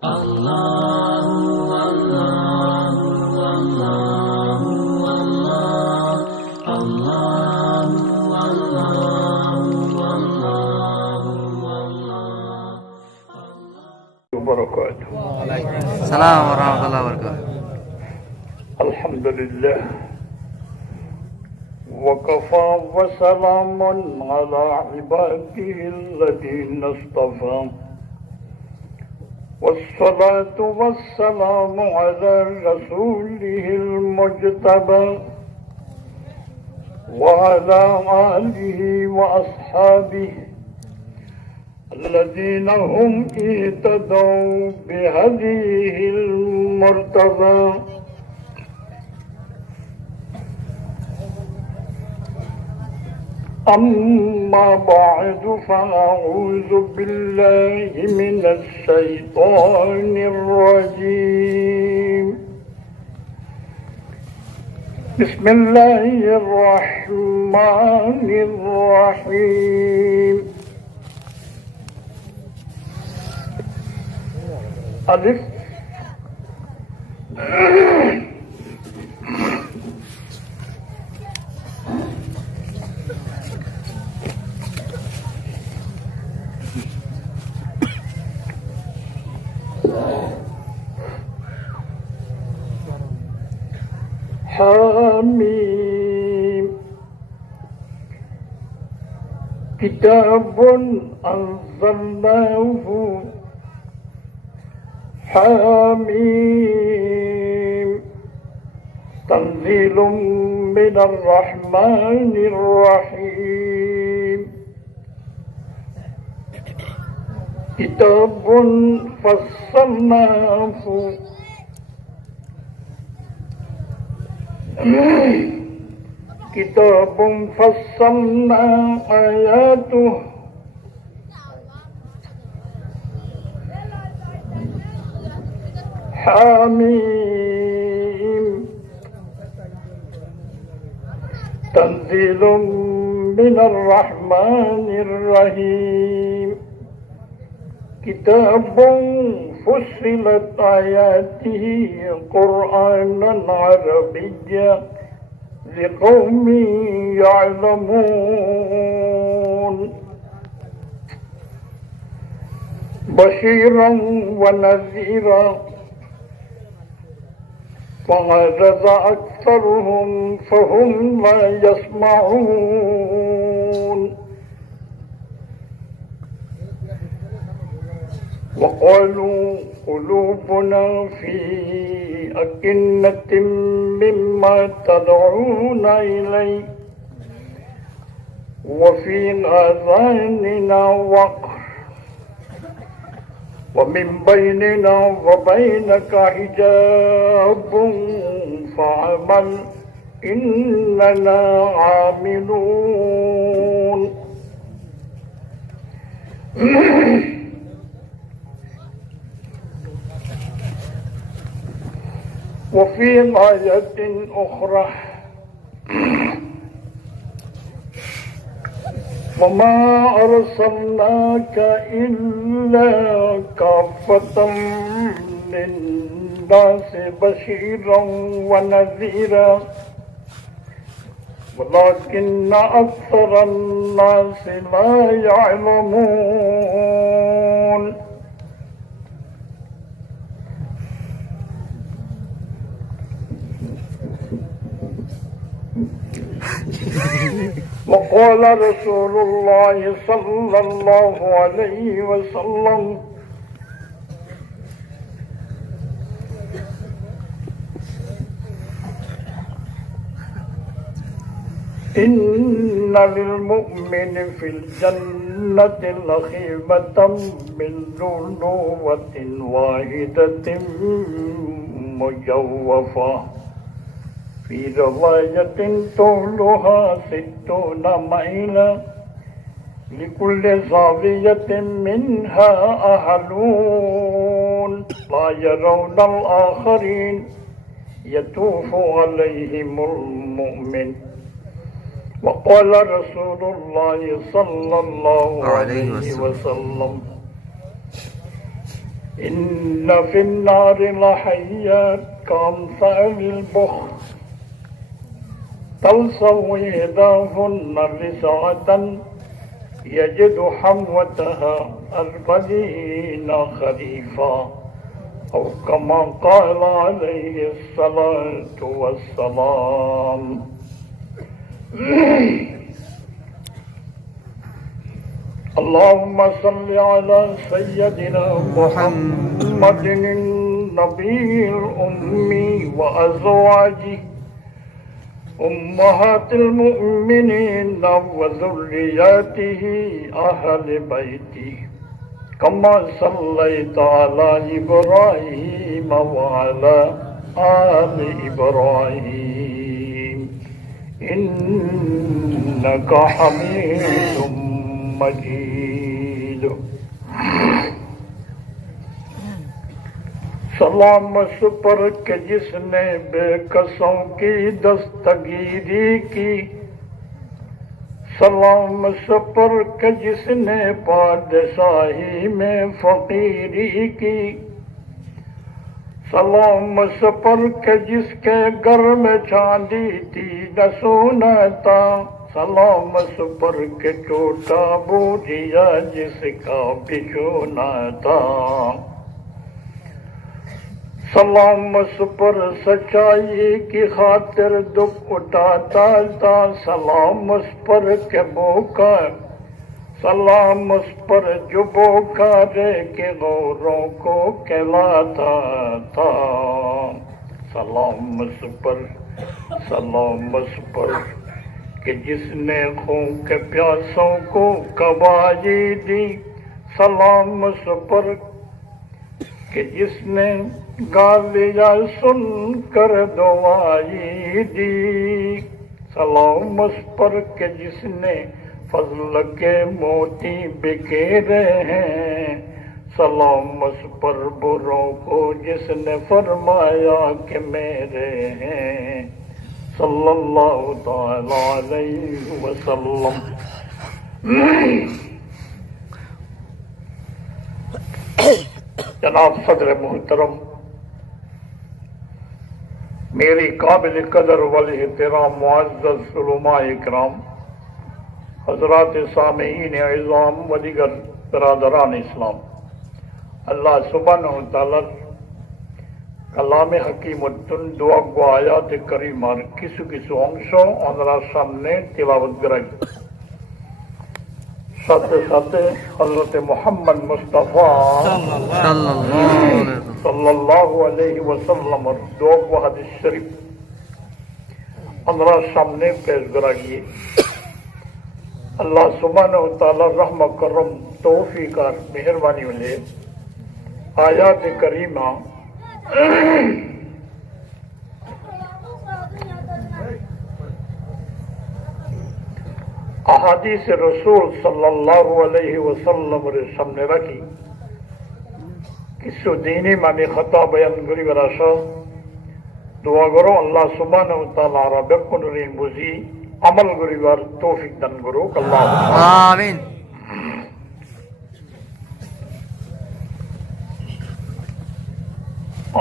وبركاته. السلام ورحمة الله وبركاته. الحمد لله وكفى وسلام على عباده الذين اصطفى والصلاة والسلام على رسوله المجتبى وعلى آله وأصحابه الذين هم اهتدوا بهديه المرتضى. أما بعد فأعوذ بالله من الشيطان الرجيم. بسم الله الرحمن الرحيم. ألف حميم. كتاب أنزلناه حميم تنزيل من الرحمن الرحيم. كتاب فصلناه كتاب فصلنا آياته حميم تنزيل من الرحمن الرحيم. كتاب فصلت آياته قرآنا عربيا لقوم يعلمون بشيرا ونذيرا فعجز أكثرهم فهم لا يسمعون. وقالوا قلوبنا في أكنة مما تدعونا إليه وفي آذاننا وقر ومن بيننا وبينك حجاب فاعمل إننا عاملون. وفي آية أخرى وما أرسلناك إلا كافة للناس بشيرا ونذيرا ولكن أكثر الناس لا يعلمون. وقال رسول الله صلى الله عليه وسلم إن للمؤمن في الجنة لخيمة من لؤلؤة واحدة مجوفة في رواية طولها 60 ميلا لكل زاوية منها أهلون لا يرون الآخرين يطوف عليهم المؤمن. وقال رسول الله صلى الله عليه وسلم إن في النار لحيات كأمثال البخر تلصق إحداهن رسعة يجد حموتها 40 خريفا أو كما قال عليه الصلاة والسلام. اللهم صل على سيدنا محمد النبي الأمي وأزواجه أمهات المؤمنين وذرياته أهل بيته كما صليت على إبراهيم وعلى آل إبراهيم إنك حميد مجيد. सलाम उस पर के जिसने बेकसों की दस्तगीरी की, सलाम उस पर के जिसने पादशाही में फकीरी की, सलाम उस पर के जिसके घर में चांदी थी न सोना था, सलाम उस पर के टूटा बूढ़िया जिसका बिछोना था, सलाम उस पर सच्चाई की खातिर दुख उठाता था, सलाम उस पर के भूखा, सलाम उस पर जो भूखा रे के गौरों को कहलाता था, सलाम उस पर कि जिसने खून के प्यासों को कबाई दी, सलाम उस पर कि जिसने गालियाँ सुन कर दुआई दी, सलाम उस पर कि जिसने फजल के मोती बिखेरे हैं, सलाम उस पर बुरों को जिसने फरमाया कि मेरे हैं, सल्लल्लाहु तआला अलैहि वसल्लम। जनाब सदर मोहतरम, मेरी काबिल कदर वल एहतराम मुअज़्ज़ज़ उलमा इकराम, हज़रात सामीईन इज़ाम व दीगर बरादरान इस्लाम, अल्लाह सुब्हानहु व तआला कलाम हकीमतुन दुआ गो आयात करीमार किसु किसु अंश আমরা সামনে তিলাওয়াত করাই। সাথে সাথে হযরত মুহাম্মদ মুস্তাফা সাল্লাল্লাহু আলাইহি ওয়াসাল্লামের দোয়া ও হাদিস শরীফ আমরা সামনে পেশ করাই। अल्लाह सुब्हानहु व तआला रहमत करम तौफीक और मेहरबानी वाले आयात करीमा अहादीस रसूल सल्लल्लाहु अलैहि वसल्लम रे सामने रखी किसु दीनी माने खता बयान करी बराशा दुआ करो अल्लाह सुब्हानहु व तआला रब्बकुन रीन बुझी अमल करिबार तौफीक दान करो अल्लाह आमीन।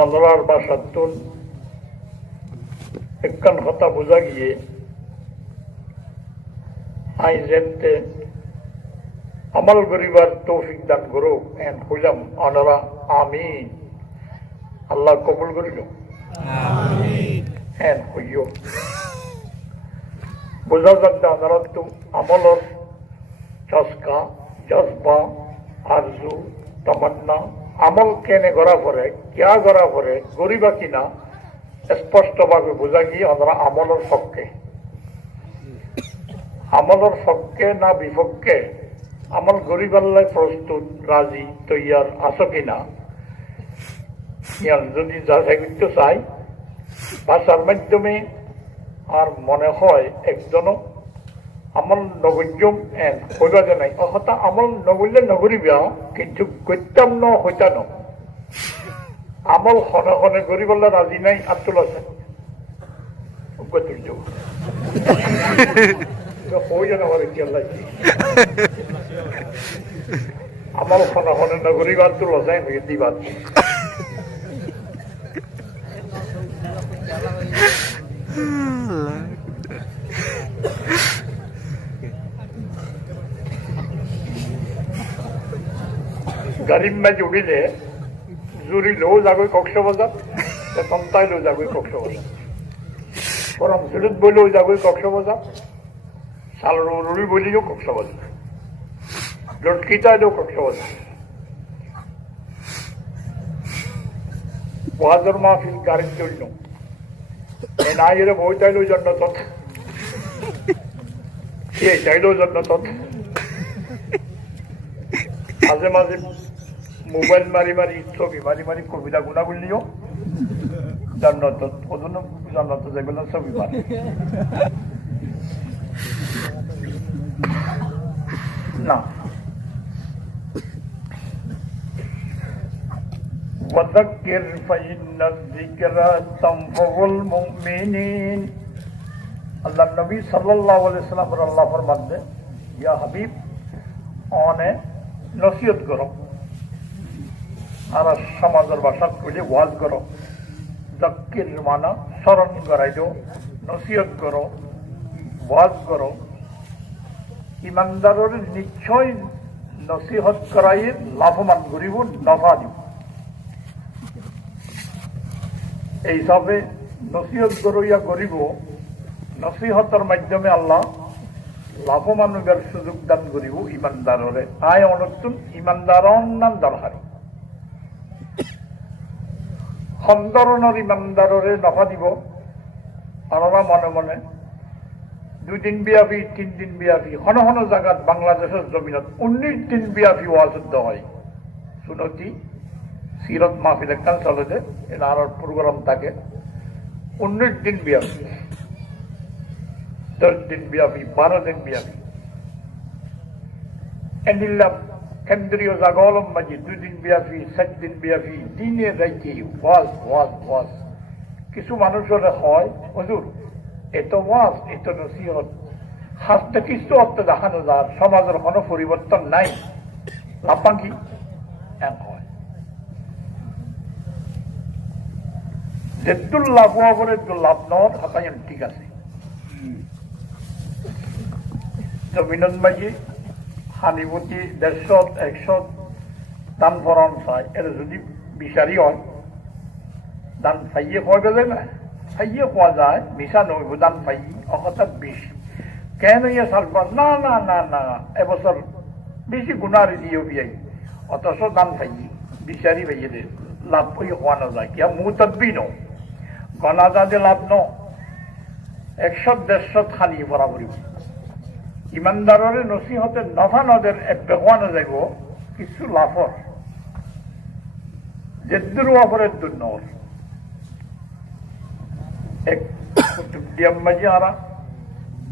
আল্লাহর বাসাতুন একখান কথা বোঝা গিয়ে আইজেতে আমল করিবার তৌফিক দান করো এন হইলাম আনারা আমিন। আল্লাহ কবুল করিল আমিন এন হইও বোঝা যাচ্ছে আনারা তো আমলর চস্কা জজবা আরজু তমন্না আমল কেনে করা পরে কিয়া করা পরে গরিবা কিনা স্পষ্টভাবে বোঝা গিয়ে আমরা আমলের পক্ষে না বিপক্ষে আমল গরিবাল্লাই প্রস্তুত রাজি তৈয়ার আছো কিনা ইয়ার যদি যাচাই করতে চাই ভাষার মাধ্যমে আর মনে হয় একজনও আমল নগণ্যম এন হইবা যে নাই অহতা আমল নগরলে নগরিবা কিন্তু গত্যাম ন হইতা ন আমল খনে খনে গরিবল্লা রাজি নাই আব্দুল হাসান হয়ে যেন আমার কি আল্লাহ আমার ফোনে ফোনে নগরী বাদ তুলো যায় হিন্দি বাদ গরিব মে জুড়িলে জুড়ি লো যাগৈ কক্সবাজার তন্তাই লো যাগৈ কক্সবাজার গরম সিডুত বইলেও যাগৈ কক্সবাজার সালরুড়ি বলিও কক্সবাজার লটকিটাইলেও কক্সবাজার ওয়াজর মাহফিল গাড়ির জন্য নাইরে বইটাইলেও জন্নত সে চাইলেও জন্নত মাঝে মাঝে মোবাইল মারি মারি ছবি মারি মারি কবিতা গুণা করলিও জান্নাত ওজন্য জান্নাত যেগুলো ছবি মারি না وذكر فإن الذكرى تنفع المؤمنين আল্লাহ নবী সাল্লাল্লাহু আলাইহি ওয়াসাল্লাম আল্লাহ ফরমাতে ইয়া হাবিব অনে নসিহত করো আর সমাজের ভাষা কইলে ওয়াজ করো যাক্কির মানা স্মরণ করাই দাও নসিহত করো ওয়াজ করো ইমানদারের নিশ্চয় নসিহত করাই লাভবান করিব নফা দিব এইসবে নসিহত করিয়া করিব নসিহতের মাধ্যমে আল্লাহ লাভবানের সুযোগ দান করিব ইমানদাররে আয় অনতুন ইমানদারন নাম দরকারি সন্দরণের ইমানদাররে নফা দিব আমরা মনে মনে 2 দিন ব্যাপী 3 দিন ব্যাপী হন হন জায়গাত বাংলাদেশের জমিনত 19 দিন ব্যাপী ওয়াজুদ্ধ হয় শুনতি সিরত মাহফিল একটা চলে যে এটা আর প্রোগ্রাম থাকে 19 দিন ব্যাপী 10 দিন ব্যাপী 12 দিন ব্যাপী এন্ডিল্লাহ কেন্দ্রীয় জাগলম মাঝে 2 দিন ব্যাপী 7 দিন ব্যাপী দিনে রাইতে ওয়াজ ওয়াজ ওয়াজ কিছু মানুষের হয় হুজুর এত ওয়াজ এত নসিহত হাসতে কিছু অর্থ দেখানো যায় সমাজের কোনো পরিবর্তন নাই লাপাং কি এক হয় যেদুল লাভ হওয়ার লাভ নয় হাতাইন ঠিক আছে জমিনত মাঝে হানিপতি 150 দান ফরন চাই এটা যদি বিচারি হয় দান ফাইয়ে পাওয়া গেলে না ফাইয়ে পাওয়া যায় মিশা নইব দান ফাই অকথাৎ বিষ কেন ইয়ে সালবার না না না না এবছর বেশি গুণার দিয়েও বিয়াই অথচ দান ফাই বিচারি ফাইয়ে দে লাভ হয়ে হওয়া না যায় কিয়া মুতদ্বি ন গনা যাতে লাভ ন 100-150 খানি বরাবরি ইমানদারের নসিহতে নফা নদের বেগোয়ানো যাব কিছু লাভর যেদুর ওপরের দুর্নর এক কুতুবদিয়াম মাঝে আরা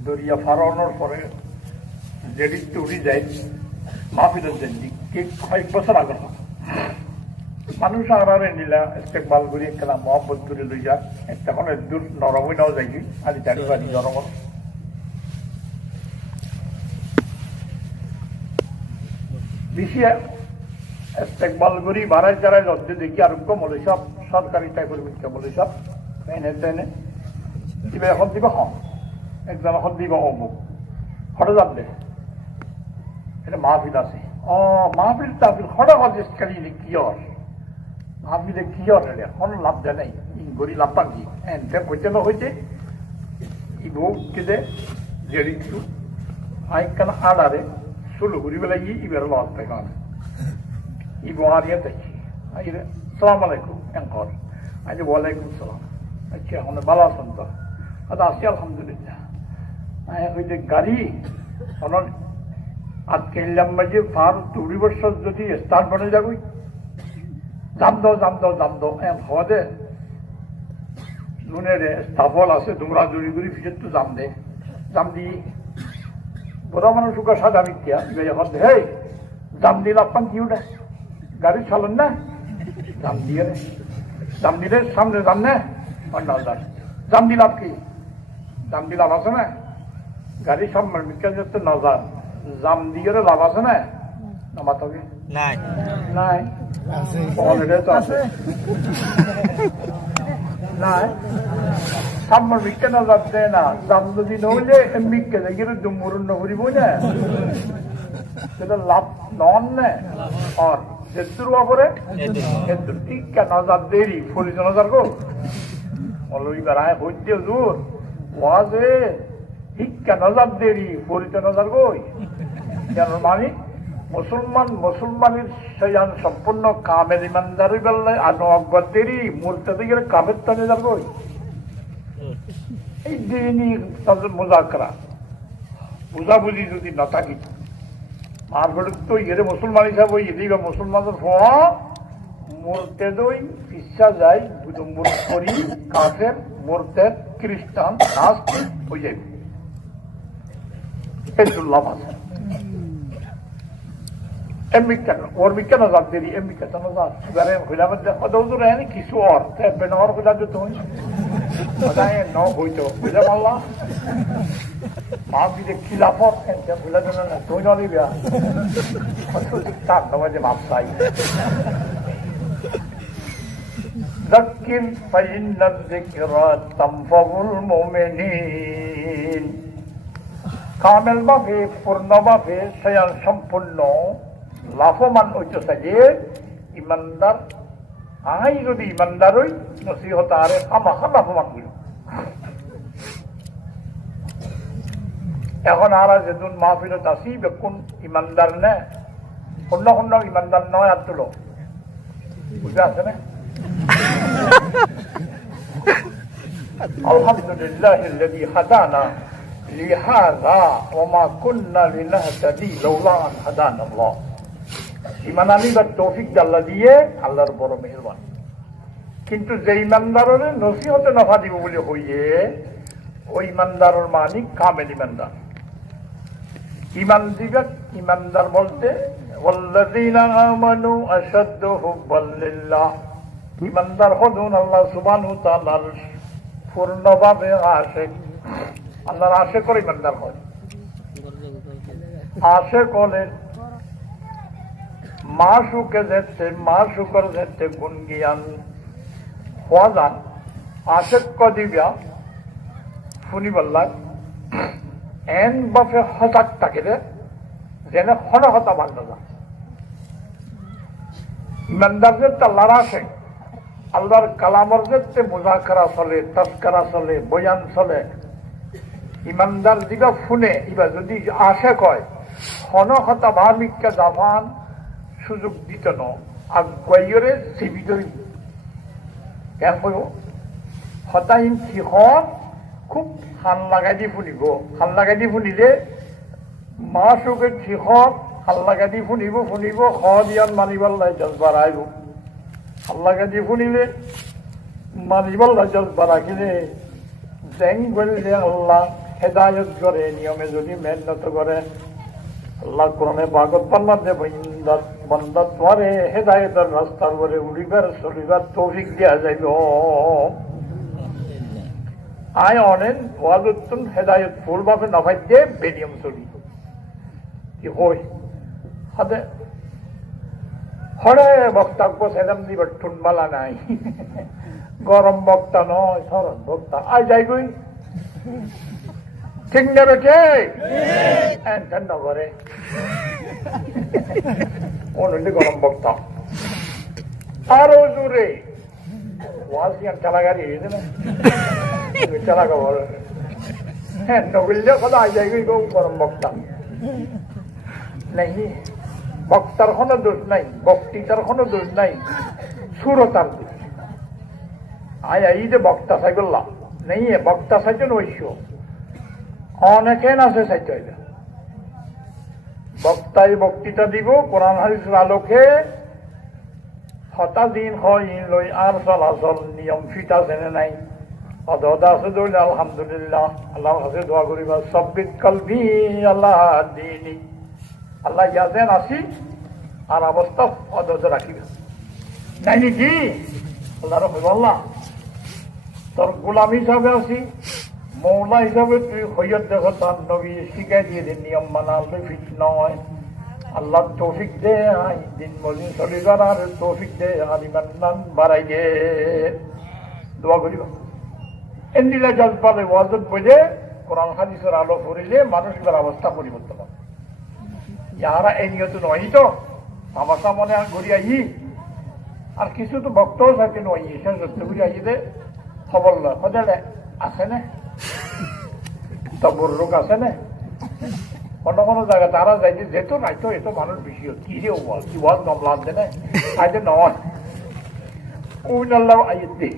দরিয়া ফারানোর পরে যেদিক উড়ি যায় মাহফিলের জেন্দি কয়েক বছর আগে মানুষ আরারে নিলা ইস্তেকবাল করি একলা মহব্বত করে লই যা একটা কোনো দূর নরমই নাও যাইবি আদি জানি বাড়ি নরম বেশি ইস্তেকবাল করি বাড়াই চারাই লজ্জে দেখি আরোগ্য মলে সব সরকারি টাইপের মিথ্যা বলে সব এনে টেনে কিবা এখন দিবা হম একজন এখন দিবা অমুক হঠাৎ যাবে এটা মাহফিল আছে মাহফিল তাহফিল হঠাৎ কালি কিয়র মাহফিলে কিয়র রে এখন লাভ দেয় নাই গড়ি লাভ পাকি এনতে হইতে না হইতে ইবো কেদে জেড়িছু আইকান আড়ারে শুরু করি বেলা ইবের লস পাই কারণ ইবো হারিয়ে দেখি আইরে সালাম আলাইকুম এঙ্কর আজ ওয়ালাইকুম সালাম আচ্ছা এখন ভালো আছেন তো আচ্ছা আছি আলহামদুলিল্লাহ হইতে গাড়ি অনন আজকে ইল্লাম মাঝে ফার 2 বছর যদি স্টার্ট বনে যাবই জাম দাও হওয়া দে নুনের স্থাপল আছে তোমরা জুড়ি জুড়ি ফিরে তো জাম দি বড় মানুষ সুখা সাদা মিথ্যা এখন হে জাম দিল আপনার কি ওটা গাড়ি চালন না জাম দিলে সামনে জাম না জাম দিলাম কি জাম দিলাম আছে না গাড়ি সামনে মিথ্যা যাচ্ছে নজার জাম দিয়ে লাভ আছে না নামাত হবে নাই নাই অলরেডি তো আছে নাই সামনে বিজ্ঞান যাচ্ছে না দাম যদি নইলে বিজ্ঞান গিয়ে দুমুরুন নকরিব না সেটা লাভ নন না আর যেতুর বাপরে এতুর টিকা নজর দেরি ফরিজ নজর গো অলই বেড়ায় হইতে জোর ওয়াজে টিকা নজর দেরি ফরিজ নজর গই কেন মানে মুসলমানের সেয়ান সম্পূর্ণ কামের ইমানদারি বেললে আনো আকবর দেরি মূর্তে দিকে কামের টানে যাবই এই দিনই তাদের মুজাকরা বুঝাবুঝি যদি না থাকি আর বলে তো এর মুসলমান হিসাবে ওই এদিকে মুসলমানদের হওয়া মূর্তে দই ইচ্ছা যায় মূর্ত করি কাফের মূর্তে খ্রিস্টান নাস্তিক হয়ে যাবে এই দুর্লভ আছে Emmikan, or mikan azad deri, emmikan azad. Gare khulamat de khadaud rehne kisu or, te benor khula de tu. Bataye no hoito. Khula Allah. Maaf de khilafat en te khula de na tu no li bia. Asu sikta no je maaf sai. Zakkir fa inna dhikra tanfa'ul mu'minin. Kamel bhabe purna bhabe sayan sampurno লাভবান হইতেছে যে ইমানদার I যদি ইমানদার হই নসিহত আরে খামাখা লাভবান হইল এখন আর যেদিন মাহফিলত আসি বেকুন ইমানদার নে অন্য অন্য ইমানদার নয় আর তুলো বুঝে আছে না আলহামদুলিল্লাহ الذي هدانا لهذا وما كنا لنهتدي لولا أن هدانا الله ইমান আনিবার তৌফিক আল্লাহ দিয়ে আল্লাহর বড় মেহেরবান কিন্তু যে ইমানদারের নসিহতে নফা দিব বলে হইয়ে ওই ইমানদারের মানি কামেল ইমানদার ইমান দিবে ইমানদার বলতে ওয়াল্লাযীনা আমানু আশাদ্দু হুব্বান লিল্লাহ ইমানদার হদুন আল্লাহ সুবহানাহু ওয়া তাআলার পূর্ণভাবে আশিক আল্লাহর আশিক করে ইমানদার হয় আশিক হলে মাশুকে যেতে মাশুকর যেতে গুণ জ্ঞান হওয়া যান আশেক দিবা শুনি বললাম এন বাফে হঠাৎ থাকে রে যেন হনহতা বান্ধ যান ইমানদার যেতে আল্লাহর আশেক আল্লাহর কালামর যেতে মুজাকারা চলে তাস্কারা চলে বয়ান চলে ইমানদার দিবা শুনে ইবা যদি আশেক হয় হনহতা ভাবিকা জাভান সুযোগ দিত ন আগুৱাইৰে চিবি ধৰি কেন কয় হতাহীন সিহঁত খুব হাল লাগাই দি শুনিব হাল লাগাই দি শুনিলে মা চুকে সিহঁত হাল লাগাই দি শুনিব দিয়ান মানিবাল্লাই জজ বাঢ়াইব হাল লাগাই দি শুনিলে মানিবাল্লাই জজ বাঢ়াখিলে জেং গ'লে যে আল্লাহ হেদায়ত কৰে নিয়মে যদি মেহনত কৰে আল্লাহ কোরআনে পাকত পাল্লাতে বান্দা তোমারে হেদায়েতের রাস্তার উপরে উড়িবার চলিবার তৌফিক দিয়া যাইব আয় অনেন ওয়াজুতুন হেদায়েত ফুলভাবে নভাই দে বেনিয়ম চলি কি কই হাতে হরে বক্তব্য সেলাম দিবার ঠুনবালা নাই গরম বক্তা নয় সরল বক্তা আয় যাই গই ঠিক নেবে ঠিক নগরে অনলি গরম বক্তা আরো জোরে ওয়াজিয়ান চালাগারি হয়েছে না চালাগা বলে হ্যাঁ নগরলে কথা আই যাই গরম বক্তা নাই বক্তার কোনো দোষ নাই বক্তৃতার কোনো দোষ নাই সুরতার দোষ আয় এই যে বক্তা চাই করলাম নেই বক্তা চাইছেন ঐশ্য অনেকে নাচে চাইতে হইবে বক্তাই বক্তৃতা দিব কোরআন হাদিসের আলোকে হতাদিন হয় লই আর চলাচল নিয়ম ফিটা জেনে নাই অদা আছে ধরলে আলহামদুলিল্লাহ আল্লাহর কাছে দোয়া করিবা সব্বিত কলবি আল্লাহ দিনী আল্লাহ ইয়াজেন আসি আর অবস্থা অদত রাখিবে নাই নাকি আল্লাহ রহমান আল্লাহ তোর গোলাম হিসাবে আছি মৌলা হিসাবে তুই হইয়ত দেখ তার নবী শিখাই দিয়ে দিন নিয়ম মানা ফিট নয় আল্লাহ তৌফিক দে আই দিন মজিন চলি যার তৌফিক দে আর ইমান বাড়াই দে দোয়া করিব এন্ডিলা জলপালে ওয়াজত বলে কোরআন হাদিসের আলো পড়িলে মানুষের অবস্থা পরিবর্তন হবে যারা এই নিয়ত নয় তো তামাশা মনে ঘুরিয়া আর কিছু তো বক্তও থাকে নয় সে সত্য ঘুরিয়া দে খবর লয় সদালে আছে না তবর রোগ আছে না কোনো কোনো জায়গা তারা যাই যে যেত নাইতো এত মানুষ বেশি কি রে ওয়াল কি ওয়াল নমলান দে না আইতে নয় ওই নাল্লাহ আইয়ে দে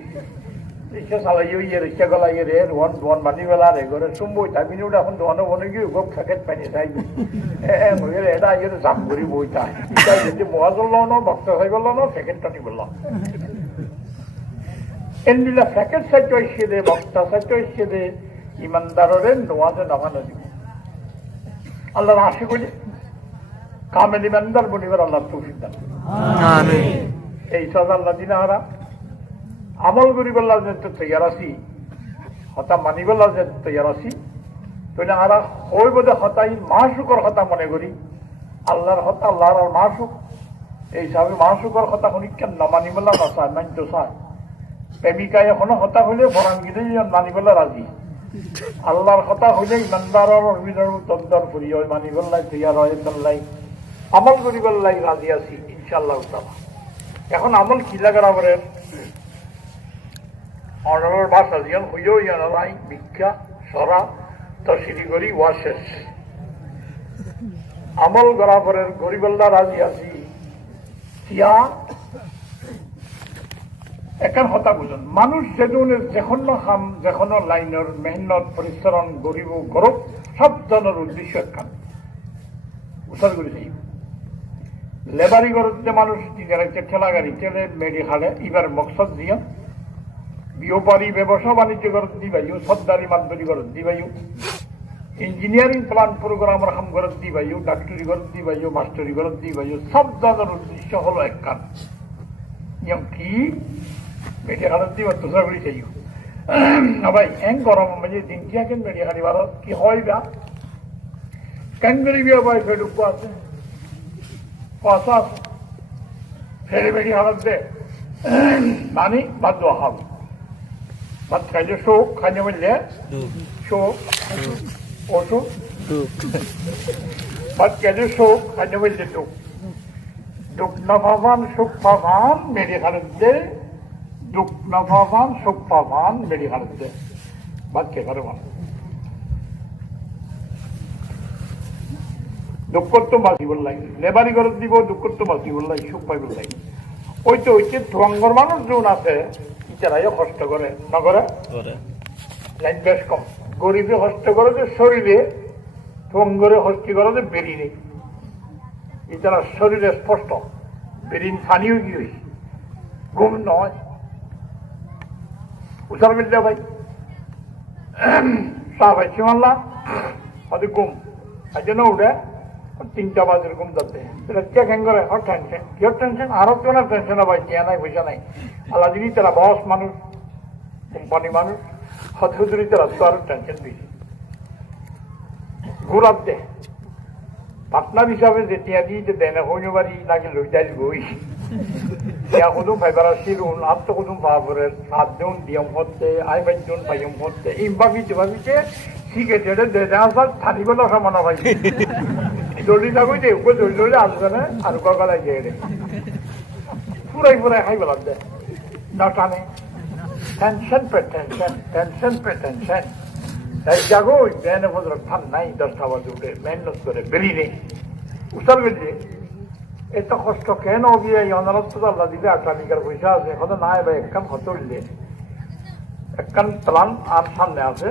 রিক্সা চালাইও রিক্সা গলাইয়ে রে দোয়ান বানি বেলা রে ঘরে চুম্বই তাই মিনিট এখন দোয়ানো বনে গিয়ে গপ ফ্যাকেট পাইনি তাই এটা আইয়ে জাম করি বই তাই তাই যদি মোয়া চলল না ভক্ত হয়ে গেল না ফ্যাকেট টানি বলল এন্ডিলা ফ্যাকেট সাইট এসে দে বক্তা সাইট এসে দে ইমানদারের নোয়াজে নামানো দিব আল্লাহর আশি করি কামেল ইমানদার বনিবার আল্লাহ তৌফিক দান এই সাজা আল্লাহ দিনা হারা আমল করিবেলা যে তৈয়ার আছি হতা মানিবেলা যে তৈয়ার আছি তাহলে আমরা হই বোধে হতাই মাসুকর হতা মনে করি আল্লাহর হতা আল্লাহর আর মাসুক এই হিসাবে মাসুকর হতা শুনি কেন নামানিবেলা না চায় মানিত চায় প্রেমিকায় এখনো হতা হইলে ভরান গিয়ে মানিবেলা রাজি আল্লাহর কথা হইলে ইমানদারের অভিনয় তন্দর করি হয় মানিবেলাই তৈয়ার হয় তাল্লাই আমল করিবেলাই রাজি আছি ইনশাআল্লাহ তাআলা এখন আমল কি লাগার আমাদের অর্ডারের ভাষা যেন হইও ইয়ানারাই ভিক্ষা সরা তসিরি করি ওয়া শেষ আমল বরাবরের গরিবল্লা রাজি আছি ইয়া এখন হতা বুঝুন মানুষ যেদিনের যেখনো খাম যেখনো লাইনের মেহনত পরিশ্রম গরিব গরব সব জনের উদ্দেশ্য একখান উৎসাহ করে যাই লেবারি গরতে মানুষ ঠেলা গাড়ি ঠেলে মেডি খালে এবার মকসদ দিয়া বিয়োপারি ব্যবসা বাণিজ্য গরত দিবাইও সর্দারি মাদবরি গরত দিবাইও ইঞ্জিনিয়ারিং প্লান প্রোগ্রামের কাম গরত দিবাইও ডাক্তারি গরত দিবাইও মাস্টারি গরত দিবাইও সব জনের উদ্দেশ্য হলো একখান নিয়ম কি মেডিয়া খালত দিবা তোষা করে চাইও ভাই এং গরম মানে দিন কি আছেন মেডিয়া খালি ভারত কি হয় বা কেন করি বিয়া ভাই ফেডুক আছে পয়সা আছে ফেরে মেডিয়া খালত দে মানি বাদ দেওয়া হবে ভাত খাইলে শোক খাইলে বললে শোক অসুখ ভাত খাইলে শোক খাইলে বললে দুঃখ দুঃখ না পাবান সুখ পাবান মেডিয়া খালত দে দুঃখ না পাবান সুখ পাবান মেডিয়া খালত দে ভাত খেয়ে পারে মানুষ দুঃখ তো বাঁচিব লাগে লেবারি ঘরত দিব দুঃখ তো বাঁচিব লাগে সুখ পাইব লাগে ওইতে ধোয়াঙ্গর মানুষ যোন আছে ইতারাইও কষ্ট করে নগরে লাইন বেশ কম গরিবে কষ্ট করে যে শরীরে ধোয়াঙ্গরে হস্তি করে যে বেরি নেই ইতারা শরীরে স্পষ্ট বেরিন ফানিও কি হয়েছে ঘুম নয় উচার মিললে ভাই চা পাইছি মানলা হয়তো ঘুম আজ না উঠে 3টা বাজে ঘুম যাচ্ছে সেটা কে খেন করে আর টেনশন কিয় টেনশন আরো তো না টেনশন ভাই টিয়া নাই পয়সা নাই আল্লাহ দিনই তারা বস মানুষ কোম্পানি মানুষ হতহুদুরি তারা তো আরো টেনশন বেশি ঘুরাত দে পার্টনার হিসাবে যে টিয়া দিয়ে যে দেয় না হইন বাড়ি নাকি লই যাই গই টিয়া কুদুম ফাইবার সিরুন আর তো কুদুম ফাবরের 7 জন দিয়ম হচ্ছে আই 5 জন পাইম হচ্ছে এই ভাবিতে শিখে যেটা দেয় আসার থানিগুলো সমান ভাই দলি থাকুই দে উপরে দলি আসবে না আর গলায় গিয়ে রে পুরাই খাই বলার দেয় না টানে টেনশন পে টেনশন তাই জাগো দেন বদল ঠান নাই 10টা বাজে উঠে মেহনত করে বেরিয়ে নেই উসাল বেরিয়ে এত কষ্ট কেন গিয়ে অনারত আল্লাহ দিলে 8 বিঘার পয়সা আছে হয়তো না ভাই একখান হত উঠলে একখান প্লান আর সামনে আছে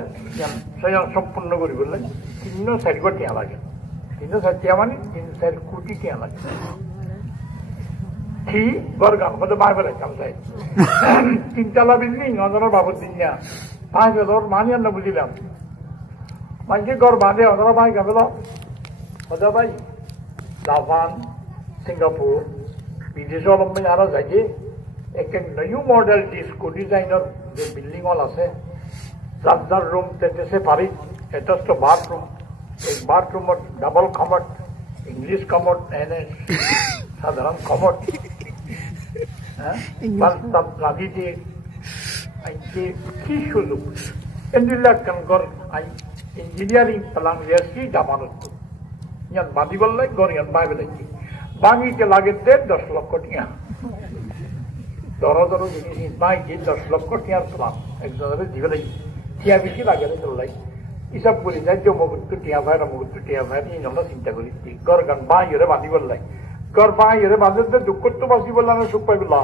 সেই সম্পূর্ণ করি বললে 3-4 কোটি টিয়া লাগে 3-4 টিয়া মানে 3-4 কোটি টিয়া লাগে কি গরগাম হয়তো মায় বেড়াইতাম চাই 3 বিল্ডিং অনার বাবুর দিন না 5 মানি আমরা বুঝিলাম মানুষের ঘর বাঁধে ওরা ভাই গেল ওদের ভাই জাপান সিঙ্গাপুর বিদেশে অলম্বী আরো যাই এক নিউ মডেল ডিস্কো ডিজাইনের যে বিল্ডিং হল আছে যার রুম তেতে পারি এটাস্ট বাথরুম এই বাথরুমের ডাবল খামার ইংলিশ কমট এনে সাধারণ কমট হ্যাঁ বাস্তব লাগিয়ে আইনকে কি সুযোগ এন্ডিল্লা কানগর আই ইঞ্জিনিয়ারিং পেলাং রেসি জামানত ইয়ান বাদি বললে গর ইয়ান বাইবে দেখি বাঙিকে লাগেতে 10 লক্ষ টিয়া দর জিনিস বাইকে 10 লক্ষ টিয়ার প্লান একজনের দিবে দেখি টিয়া বেশি লাগে চলাই হিসাব করি যাই যে মগুত্তু টিয়া ভাই মগুত্তু টিয়া ভাই এই আমরা চিন্তা করি গর গান বাইরে বাদি বললে গর বাইরে বাজতে দুঃখ তো বাসি বললাম সুখ পাইবলা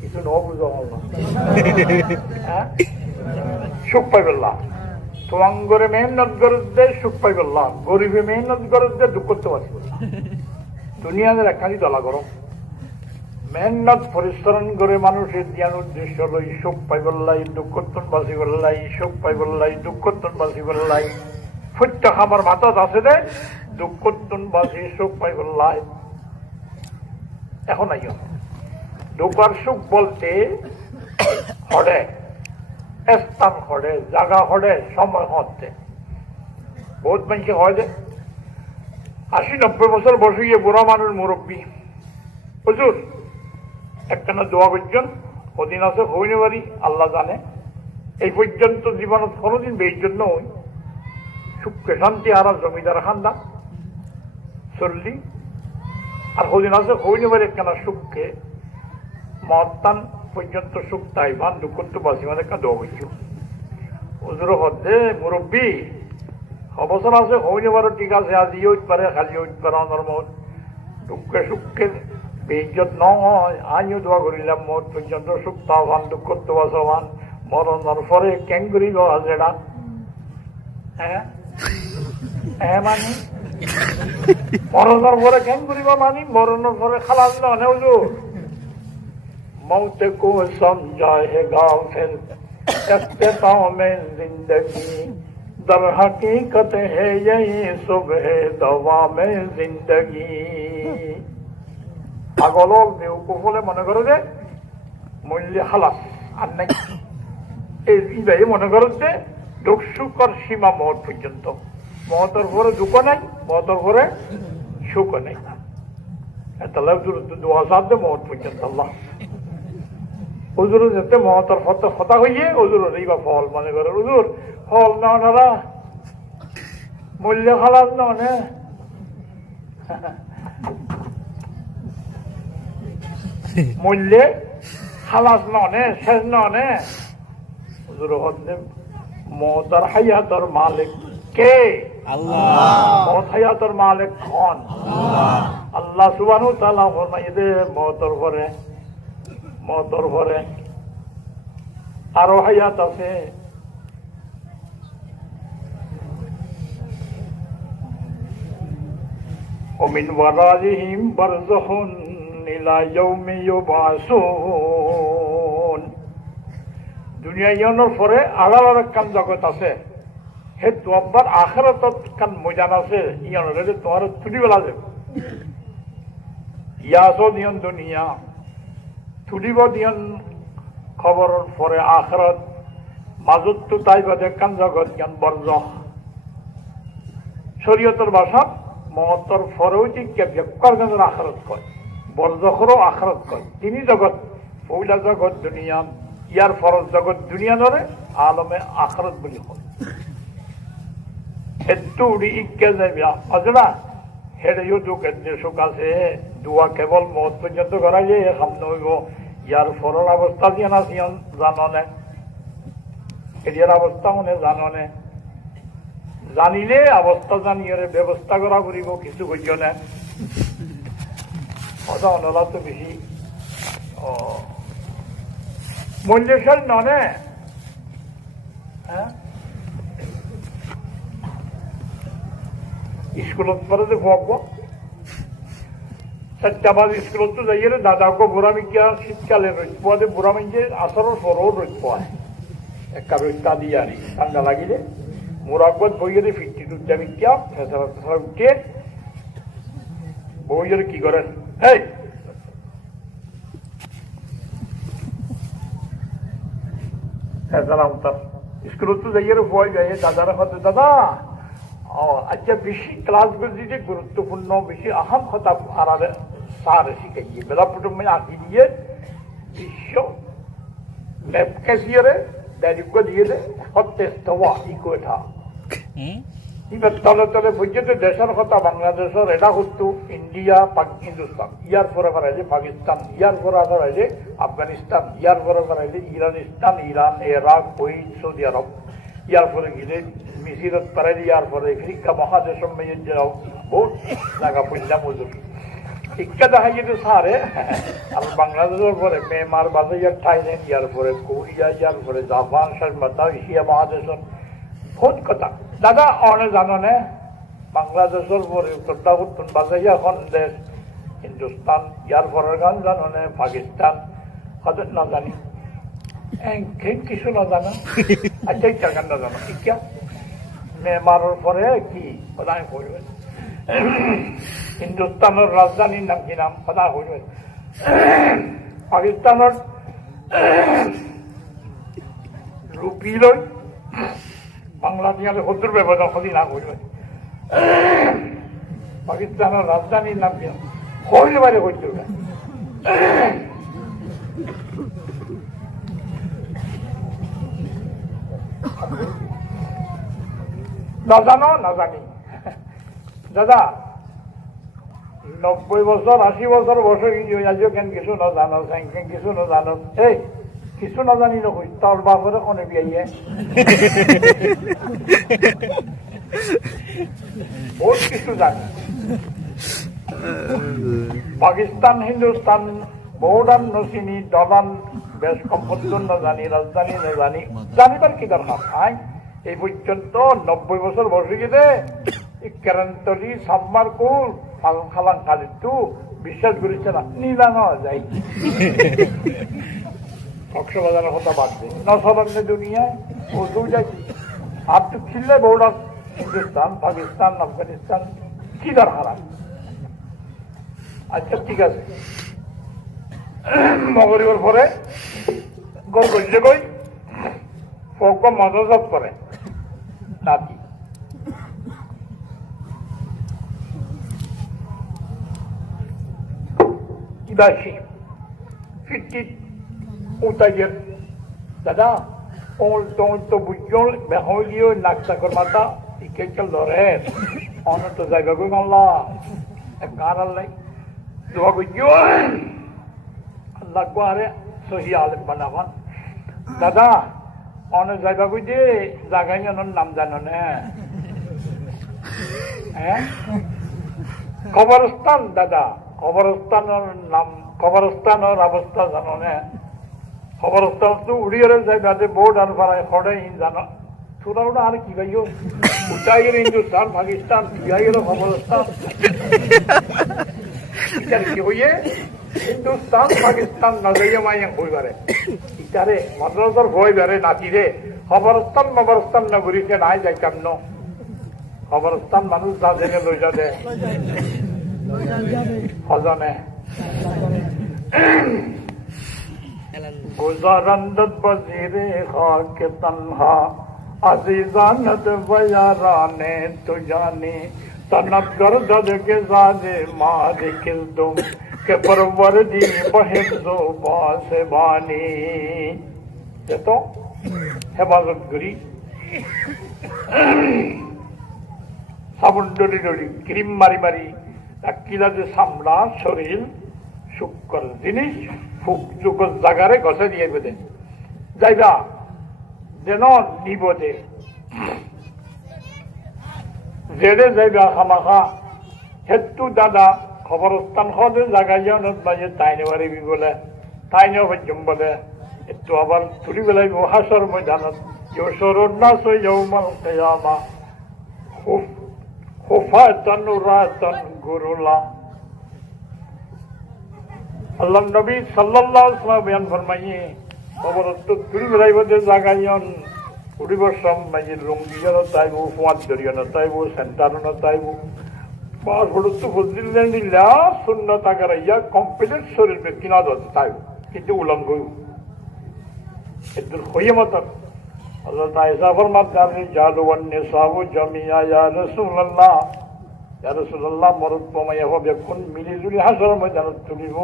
কিছু ন বুঝো হ্যাঁ সুখ পাইবলা তোয়াঙ্গরে মেহনত করতে সুখ পাইবলা গরিবে মেহনত করতে দুঃখ তো বাসি বললাম দুনিয়াদের একখানি দলা করো মেহনত পরিশ্রম করে মানুষের জ্ঞান উদ্দেশ্য লই সুখ পাইবল্লাই দুঃখতন বাসি বললাই সুখ পাইবল্লাই দুঃখতন বাসি বললাই প্রত্যেক আমার মাথাত আছে দে দুঃখতন বাসি সুখ পাইবল্লাই এখন আইও দুঃখ আর সুখ বলতে হড়ে স্থান হড়ে জায়গা হড়ে সময় হতে বহুত মানুষ হয় যে 80-90 বছর বসে গিয়ে বুড়া মানুষ মুরব্বী হুজুর একখানা দোয়া করছেন কদিন আছে হইনি পারি আল্লাহ জানে এই পর্যন্ত জীবনত কোনোদিন বের জন্য হই সুখে শান্তি আর জমিদার খান্দা চললি আর কদিন আছে হইনি পারি একখানা সুখকে মহাত্মান পর্যন্ত সুখ তাই ভান দুঃখ তো বাসি মানে একটা দোয়া করছো হুজুর হতে মুরব্বী অবসর আছে হইনি পারো ঠিক আছে আজি হইতে পারে খালি হইতে পারে অনর্মত দুঃখে সুখকে বেইজ্জত নয় আমিও দোয়া করিলাম মত পর্যন্ত সুখ তাওয়ান দুঃখ তো বাসবান মরণের পরে ক্যাঙ্গুরি গো হাজেডা হ্যাঁ হ্যাঁ মানি মরণের পরে ক্যাঙ্গুরি গো মানি মরণের পরে খালাস নয় হুজুর मौत को समझाएगा फिर इख्तिताम में जिंदगी दर हकीकत है यही सुबह दवा में जिंदगी পাগল বেউকুফ হলে মনে করো যে মূল্যে হালাস আর নাই এই মনে করো যে দুঃখ সুখর সীমা মহৎ পর্যন্ত মহতের ঘরে দুঃখ নাই মহতের ঘরে সুখ নেই তাহলে দোয়া সাথে মহৎ পর্যন্ত আল্লাহ হুজুর যেতে মহতর কথা হইয়ে হুজুর এই বা ফল মনে করে হুজুর ফল না মূল্য খালাস না মূল্যে খালাস ননে শেষ ননে হুজুর হতে মহতর হায়াতর মালিক কে আল্লাহ মহত হায়াতর মালিক কোন আল্লাহ সুবহানাহু ওয়া তাআলা ফরমায় দে মহতর ঘরে আরো হায়াত আছে ومن ورائهم برزخ إلى يوم يبعثون দুনিয়া ইয়ানোর পরে আলাদা কান জগৎ আছে হে তোমার আখিরাতত কান ময়দান আছে ইয়ানোর তোমার তুলি বেলা যাবে ইয়াসো দিয়ন দুনিয়া তুলিব দিয়ন খবরের পরে আখিরাত মাজত তো তাই বাদে কান জগৎ জ্ঞান বর্জ শরীয়তের ভাষা মহত্তর পরেও যে ব্যাপার গানের আখিরাত কয় বর্জখরও আখিরাত কয় তিনি জগৎ পৌলা জগৎ দুনিয়া ইয়ার ফরজ জগৎ দুনিয়া ধরে আলমে আখিরাত বলি হয় একটু উড়ি ইকে যাইবে অজনা হেডেও দুঃখ সুখ আছে দুয়া কেবল মত পর্যন্ত করা যায় কাম নইব ইয়ার ফরল অবস্থা দিয়ে না জাননে এর অবস্থা মনে জাননে জানিলে অবস্থা জানিয়ে ব্যবস্থা করা করিব কিছু বুঝ না কথা অনলা তো বেশি মূল্যশীল ননে হ্যাঁ স্কুলত পরে যে খুয়াব চারটাবাদ স্কুলত যাইয়ে দাদাকে বুড়া মিকিয়া শীতকালে রোদ পোয়া যে বুড়া মিকে আসরের পরও রোদ পোয়া একটা রোদটা দিয়ে আনি ঠান্ডা লাগিলে মোরাকবত বইয়ের ফিরতি দুধটা মিকিয়া ফেসা উঠে বইয়ের কি করেন এই ফেসলা উঠার স্কুলত যাইয়ে পোয়া যায় দাদারা হতে দাদা আচ্ছা বেশি ক্লাসগুলো দিতে গুরুত্বপূর্ণ বেশি আহাম কথা আর সার শিখাইয়ে বেলাপুটুমে আঁকি দিয়ে বিশ্ব ম্যাপকেসিয়ারে দায়িত্ব দিয়ে দে সত্যেষ্ট হওয়া ইকোটা এবার তলে তলে পর্যন্ত দেশের কথা বাংলাদেশের এটা হতো ইন্ডিয়া হিন্দুস্তান ইয়ার পরে করাইলে পাকিস্তান ইয়ার পরে করাইলে আফগানিস্তান ইয়ার পরে করাইলে ইরানিস্তান ইরান ইরাক কুয়েত সৌদি আরব ইয়ার পরে গেলে মিসিরত পারাইলে ইয়ার পরে শিক্ষা মহাদেশের মেয়ে যাও বহুত জায়গা পড়লাম ওদের শিক্ষা দেখা যেত সারে আর বাংলাদেশের পরে মেমার বাজে ইয়ার থাইল্যান্ড ইয়ার পরে কোরিয়া ইয়ার পরে জাপান স্বাধীনতা এশিয়া মহাদেশের বহুত কথা দাদা অনে জানো নে বাংলাদেশের পরে উত্তরটা উত্তর বাজাইয়া এখন দেশ হিন্দুস্তান ইয়ার পরের গান জানো নে পাকিস্তান হয়তো না জানি কিছু না জানো আচ্ছা ইচ্ছা গান না জানো শিক্ষা মেমারের পরে কি সদায় করবে হিন্দুস্তানের রাজধানীর নাম কি নাম সদা করবে পাকিস্তানের রুপি লই বাংলাদেশের সত্তর ব্যবধান সদি না করবে পাকিস্তানের রাজধানীর নাম কি কইলে বাইরে করতে হবে না জানো না জানি দাদা 90 বছর 80 বছর বয়স আজিও কেন কিছু না জানো কেন কিছু না জানো এই কিছু না জানি নকই তোর বাপরে কোনে বিয়ে বহুত কিছু জানি পাকিস্তান হিন্দুস্তান বহুদান নচিনি দলান বেশ সম্পত্তি না জানি রাজধানী না জানি জানিবার কি দরকার নাই এই পর্যন্ত 90 বছর বয়সে গেলে কেরান্তলি সাম্মার কুল খালাং খালিদু বিশ্বাস করেছে না নিলানো যায় কক্সবাজারের কথা বাদ দে নসবান্নে দুনিয়ায় ও দুইটাই আর তো খিললে বৌড়া হিন্দুস্তান পাকিস্তান আফগানিস্তান কি দরকার আচ্ছা ঠিক আছে মগরিবর পরে গর করছে কই ফোক মদত করে নাতি কিবাসি ফিরতি উতাইয়ের দাদা ওল তো বুঝল বেহলিও নাকচাকর মাতা ইকে চল ধরে অনত জায়গা কই মাল্লা এক গান আল্লাই দোয়া বুঝিও আল্লাহ কো আরে সহি আলেম বানাবান দাদা অনেক জায়গা কইছে জায়গায় নাম জানো না হ্যাঁ কবরস্থান দাদা কবরস্থানের নাম কবরস্থানের অবস্থা জানো না কবরস্থান তো উড়িয়ে যাইবাতে বোর্ড আর ফারায় খড়ে জানো ছোটা ওটা আর কি ভাইও উঠাই গেলে হিন্দুস্তান পাকিস্তান বিয়াই গেল কবরস্থান কি হইয়ে হিন্দুস্তান পাকিস্তান না যাইয়া মাইয়া হই পারে ইটারে মাদ্রাসার ভয় বেড়ে নাতিরে খবরস্থান না ঘুরিছে নাই যাইতাম ন খবরস্থান মানুষ যা জেনে লই যাবে হজনে গুজারন্দত বজিরে খাক তনহা আজিজানত বয়ারানে তুজানি तनत गर्दद के जाने मारे किल तुम के परवरदी बहिफ्जो बासे बानी ये तो हेफाजत करी साबुन डोली डोली क्रीम मारी मारी किला जे सामला शरीर शुक्र जिनिस ফুক চুকর জাগারে গছে দিয়ে বেদে যাইবা যেন নিবদে জেডে যাইবা খামাখা হেতু দাদা খবরস্থান খদে জাগাইয়া নত বাজে তাইনে পারিবি বলে তাইনেও পর্যম বলে একটু আবার তুলি বেলাই হাসর ময়দানত ইউসরুন নাস ইয়াউমাল কিয়ামা খুফাতান উরাতান গুরুলা আল্লাহ নবী সাল্লাল্লাহু আলাইহি ওয়াসাল্লাম বয়ান ফরমাইয়ে খবরস্ত তুলি বেলাই বদে জাগাইয়ন পরিবর্ষম মাঝে রঙ্গিয়ানো তাইব ফুয়াদ দরিয়ানো তাইব সেন্টারনো তাইব বাস হলুদ ফজলিল্লাহ নিল্লা সুন্নাত আগারাইয়া কমপ্লিট শরীর কিনা দত তাইব কিন্তু উলঙ্গ এদুর হইয়ে মত হযরত আয়েশা ফরমাতে আর-রিজালু ওয়ান-নিসাউ জামিআ ইয়া রাসূলুল্লাহ, ইয়া রাসূলুল্লাহ, মরদ কমাইয়া হবে কোন মিলিজুলি হাসর ময়দানত তুলিব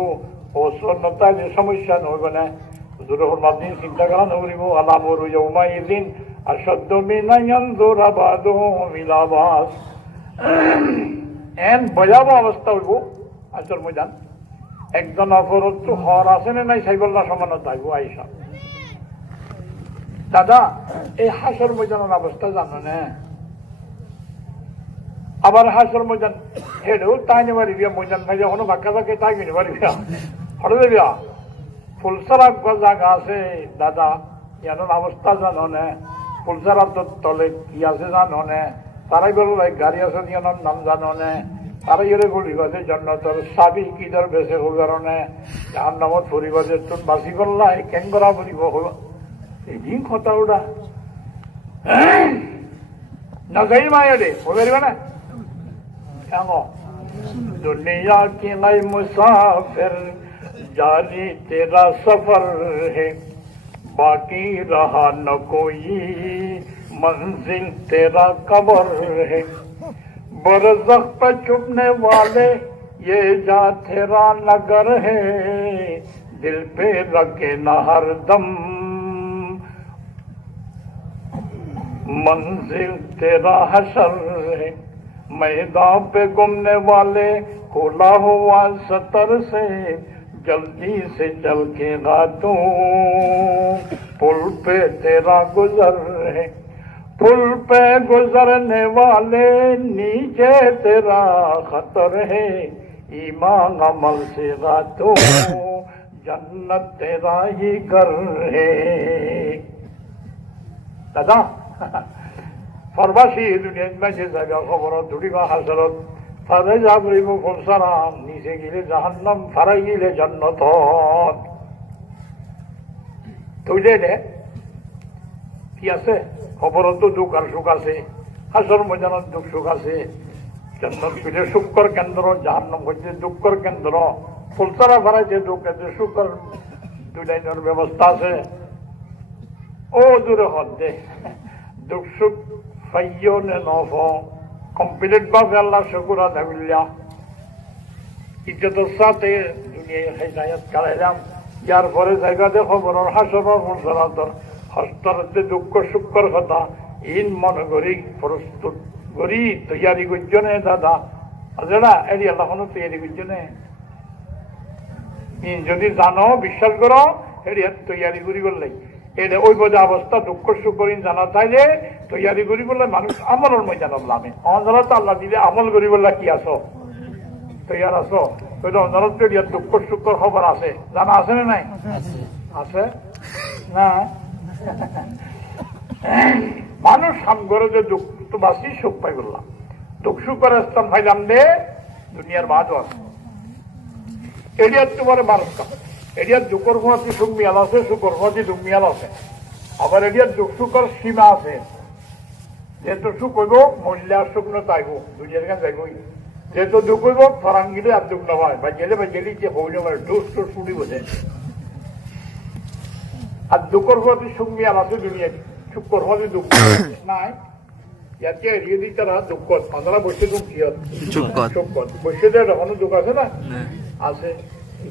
ও সুন্নতায় যে সমস্যা নহইব না। হুজুর ফরমাতেন চিন্তা করা নকরিব, আলামুরু ইয়াউমাইযিন আশাদ্দু মিন ইয়ানযুরা বা'দুহুম ইলা বা'দ। এন ভয়াবহ অবস্থা হইব হাসর ময়দান। একজন অপরত্ব হর আছে না নাই সাইবল্লা সমানত আইব আয়েশা। দাদা এই হাসর ময়দানের অবস্থা জানো না? আবার হাসর ময়দান হেডেও তাই নিবারি বিয়া ময়দান ভাই যখন বাক্কা বাক্কে তাই নিবারি বিয়া হরে বিয়া ফুলসারা জায়গা আছে দাদা, ইয়ানোর অবস্থা জানো না? ফুলসারা তলে কি আছে জানো না? তারাই বলো গাড়ি আছে ইয়ানোর নাম জানো না? তারাই এর বলিব যে জন্নতর সাবি কি দর বেছে হো কারণে যার নামত ফুরিব যে তোর বাসি করলাই কেন করা বলিব এই কথা ওটা না যাই মায়া রে বলবে না কেমন दुनिया की नई मुसाफिर जारी तेरा सफर है, बाकी रहा न कोई मंजिल तेरा कबर है। बरज़ख पे छुपने वाले ये जा तेरा नगर है, दिल पे रखे न हर दम मंजिल तेरा हशर है। मैदान पे घूमने वाले खोला हुआ सतर से जल्दी से चल के गातों, पुल पे तेरा गुजर है। पुल पे गुजरने वाले नीचे तेरा खतर है, ईमान अमल से गातों जन्नत तेरा ही घर है। दादा ফরবাসী দুনিয়ার মাঝে জায়গা খবর দুটিবা হাসরত ফারে যাবরিব ফুলসারা, নিচে গেলে জাহান্নাম, ফারাই গেলে জান্নাত। তুইলে নে কি আছে খবরত তো দুঃখ আর সুখ আছে, হাসর ময়দানত দুঃখ সুখ আছে। জান্নাত হইলে সুখর কেন্দ্র, জাহান্নাম হইলে দুঃখর কেন্দ্র। ফুলসারা ফারাইতে দুঃখ আছে, সুখর দুই লাইনের ব্যবস্থা আছে। ও দূরে হদ্দে দুঃখ সুখ ফাইও নে নফ কমপ্লিট ভাবে আল্লাহ শুকুর আদা করলাম, ইজ্জতের সাথে দুনিয়ায় হেদায়েত করাইলাম। যার পরে জায়গাতে খবর হাসরের ফুলসারাতর হস্তরতে দুঃখ সুখর কথা ইন মনে করি প্রস্তুত করি তৈয়ারি করছনে দাদা আজরা এরি আল্লাহ তৈয়ারি করছনে। যদি জানো বিশ্বাস করো এরি তৈয়ারি করি করলে এটা ওই বোঝা অবস্থা দুঃখ সুখ করি জানা চাইলে তৈয়ারি করি বললে মানুষ আমলের ময়দান নামে অঞ্চলত আল্লাহ দিলে আমল করি বললে কি আছো তৈয়ার আছো ওই অঞ্চলত ইয়ার দুঃখ সুখর খবর আছে জানা আছে না নাই? আছে না? মানুষ সামগরে যে দুঃখ তো বাসি সুখ পাই বললাম, দুঃখ সুখের স্থান পাইলাম দে দুনিয়ার বাদও আছে। এরিয়ার তোমার মানুষ কাম এরিয়ার দুঃখর ভুয়াতি সুখ মিয়াল আছে, সুখর ভুয়াতি দুঃখ মিয়াল আছে। আবার এরিয়ার দুঃখ সুখর সীমা আছে, যেহেতু সুখ হইব মূল্য আর সুখ না চাইব দুনিয়ার কাছে যাইবই। যেহেতু দুঃখ হইব ফরান গেলে আর দুঃখ নয় বা গেলে যে হইল ডোস টোস শুনি বোঝে। আর দুঃখর ভুয়াতি সুখ মিয়াল আছে দুনিয়ার, সুখর ভুয়াতি দুঃখ নাই। ইয়াতে এড়িয়ে দিই তারা দুঃখ আমরা বসে দুঃখ কি সুখ বসে দেয় তখনও দুঃখ আছে না আছে।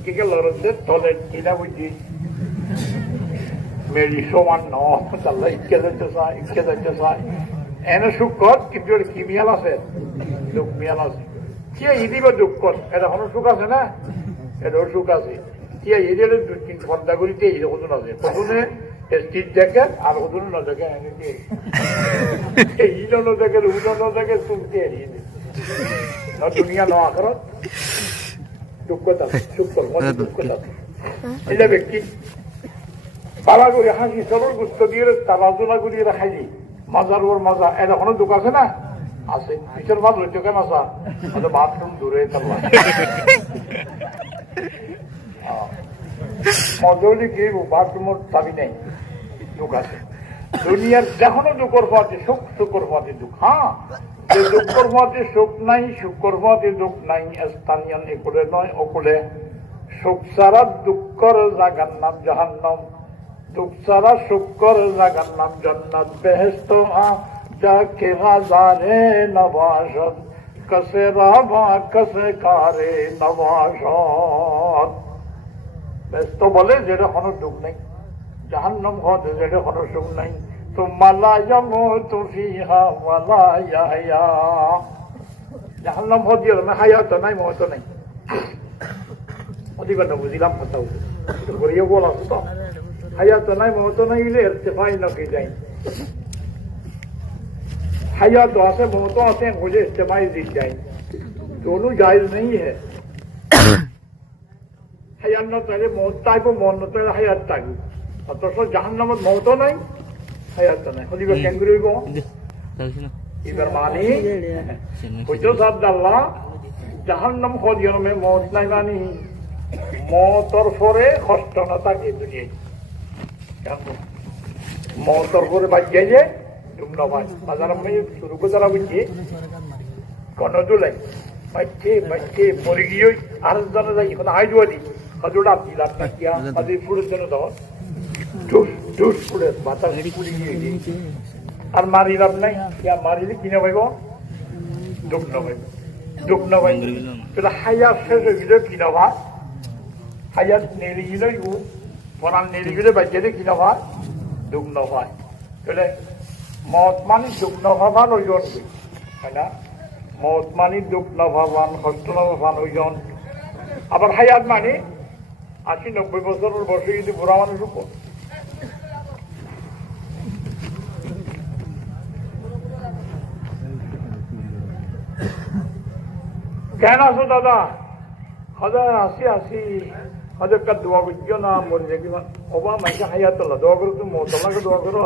que loro de tole ina buji meri soman no talla ikkeda chasa ena sukot kibyor kimial ase duk mial ase tia idiba dukkot era hono suk ase na era suk ase tia idele dukin khonda gorite ide hodun ase hodune stitch jacket আর hodun no jage ene ki ei ilo no jage udo no jage sunke eri no dunia no akhirat দুঃখতা সুখর মধ্যে দুঃখতা এটা ব্যক্তি বাবা করে হাসি সরল গুস্ত দিয়ে তারাজনা করিয়ে রাখাইলি মজার ওর মজা এটা কোনো দুঃখ আছে না? আছে। পিছের ভাত লইতে কেন আসা বাথরুম দূরে মজলি কি বাথরুমের চাবি নেই, দুঃখ আছে। দুনিয়ার যখনও দুঃখর পাতে সুখ, সুখর পাতে দুঃখ। হ্যাঁ যে দুঃখর পাতে সুখ নাই, সুখর পাতে দুঃখ নাই, স্থানীয় একুলে নয় ওকুলে। সুখ ছাড়া দুঃখর জাগার নাম জাহান্নাম, দুঃখ সারা শুকর জাগার নাম জান্নাত বেহেশত যাকে হাজারে নবাসত কসে রাভা কসে কারে নবাসত। ব্যস্ত বলে যেটা কোনো দুঃখ নেই, জাহান্নাম হতে যেটা কোনো সুখ নেই। তুম্মা লা ইয়ামুতু ফিহা ওয়া লা ইয়াহইয়া। জাহান্নাম হতে না হায়াত নাই মত নাই। ওদিকে না বুঝিলাম কথা বলিয়ে বলা তো হায়াত নাই মত নাই ইলে ইরতিফাই না কি যাই। हयात से मौतों से मुझे इस्तेमाल दी जाए, दोनों जायज नहीं है। हयात न तो मौत टाइप मौत न तो हयात टाइप तो जहन्नम मौतों नहीं हयात नहीं खुदी को कैंगरी को इधर मानी कुछ सब डालना जहन्नम खोदियों में मौत नहीं मानी मौत और फोरे कष्ट न था के दुनिया मौत और फोरे बच गए बाजार में शुरू को जरा बुझिए कौन दुलाई बच्चे बच्चे मुर्गी आरजन जाई कोन आइ जोदी खजुड़ा दिला किया अभी फुड़ देनो दो टूस टूस फुड़े बाता पुड़ी गई और मारी लब नहीं क्या मारी ली किने भाई को दुख न भाई फिर हया से जो किना वा हया नेली गिलो यू वरान नेली गिलो बच्चे दे किना वा दुख न भाई चले मौत मानी दुख न भावान ओजन है ना मौत मानी दुख न भावान कष्ट न भावान ओजन আবার হায়াত মানে 80-90 বছরের বয়সে যদি বুড়া মানুষ উপর কেন আছো দাদা হাজার আসি আসি হাজার কার দোয়া করছো না মরে যাবি অবা মাইকে হায়াত দোয়া করো তুমি মতলাকে দোয়া করো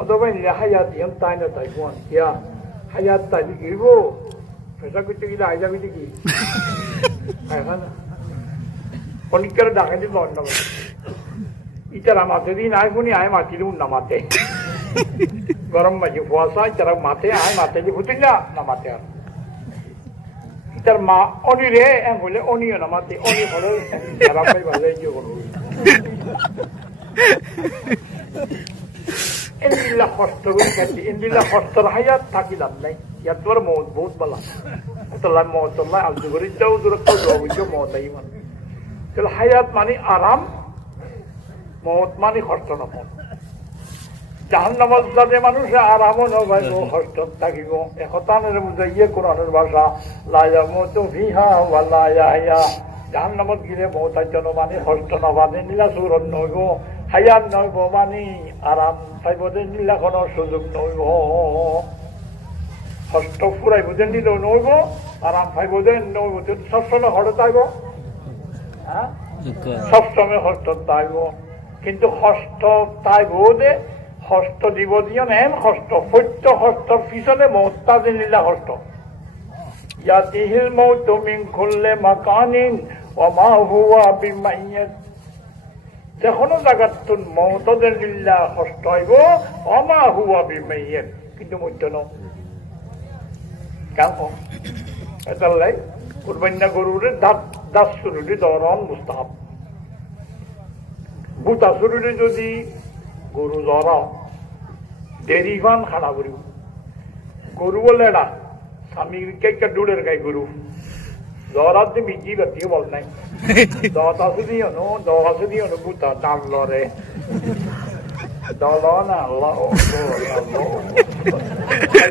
어떠면 이제 하야트 연타이나 타이고 야 하야트 타이고 회사 그쪽이다 아이자 비디기 아이가나 보니까 나가지 못한다 이따라 마테디 나이군이 아이 마티도 나마테 গরম মাঝে ফুয়াশা তারা মাথে আয় মাথে যে ফুটিল না মাথে আর তার মা অনি রে এম বলে অনিও না মাথে অনি হলো তারা পাই ভালো যে করব ইন্দিল্লা কষ্ট করে খাচ্ছি ইন্দিল্লা কষ্টর হায়াত থাকিলাম নাই ইয়ার তোর মত বহুত বলা তোলা মত তোলা আলজু করে যাও দূর তো মত ইমান তাহলে হায়াত মানে আরাম মত মানে কষ্ট না জাহান্নামত যাতে মানুষে আরামও নপাইব কষ্ট থাকিব একতানের বুঝাইয়ে কোরআনের ভাষা লা ইয়ামুতু ফিহা ওয়া লা ইয়াহইয়া জাহান্নামত গিলে মৌতার মানে কষ্ট নপানে নীলা সুরত নইব হায়াত নইব মানে আরাম পাইব যে নীলাখনৰ সুযোগ নইব কষ্ট ফুরাইব যে নিলেও নইব আরাম পাইব যে নইব সবসময় হঠাৎ আইব হ্যাঁ সবসময় কষ্ট তাইব কিন্তু কষ্ট তাইব দে কষ্ট দিব দিয়ে নেন কষ্ট সত্য কষ্টর পিছনে মৌতা যে নীলা কষ্ট ইয়াতিহিল মৌতু মিন কুল্লি মাকানিন ওয়া মা হুয়া বিমাইয়্যিত যেকোনো জায়গাতুন মৌতদের নীলা কষ্ট হইব ওয়া মা হুয়া বিমাইয়্যিত কিন্তু মূর্ত ন কেন এটালাই কুরবানি গরুরে দাস শুরুটি দরন মুস্তাহাব বুতা শুরুটি যদি গরু জরা দেরি খান খানা করিব গরু বলে না স্বামীকে ডুলের গাই গরু জরাত যে মিজি বাতিও বল নাই দশ দিয়ে নো বুতা ডাল লরে দল না আল্লাহ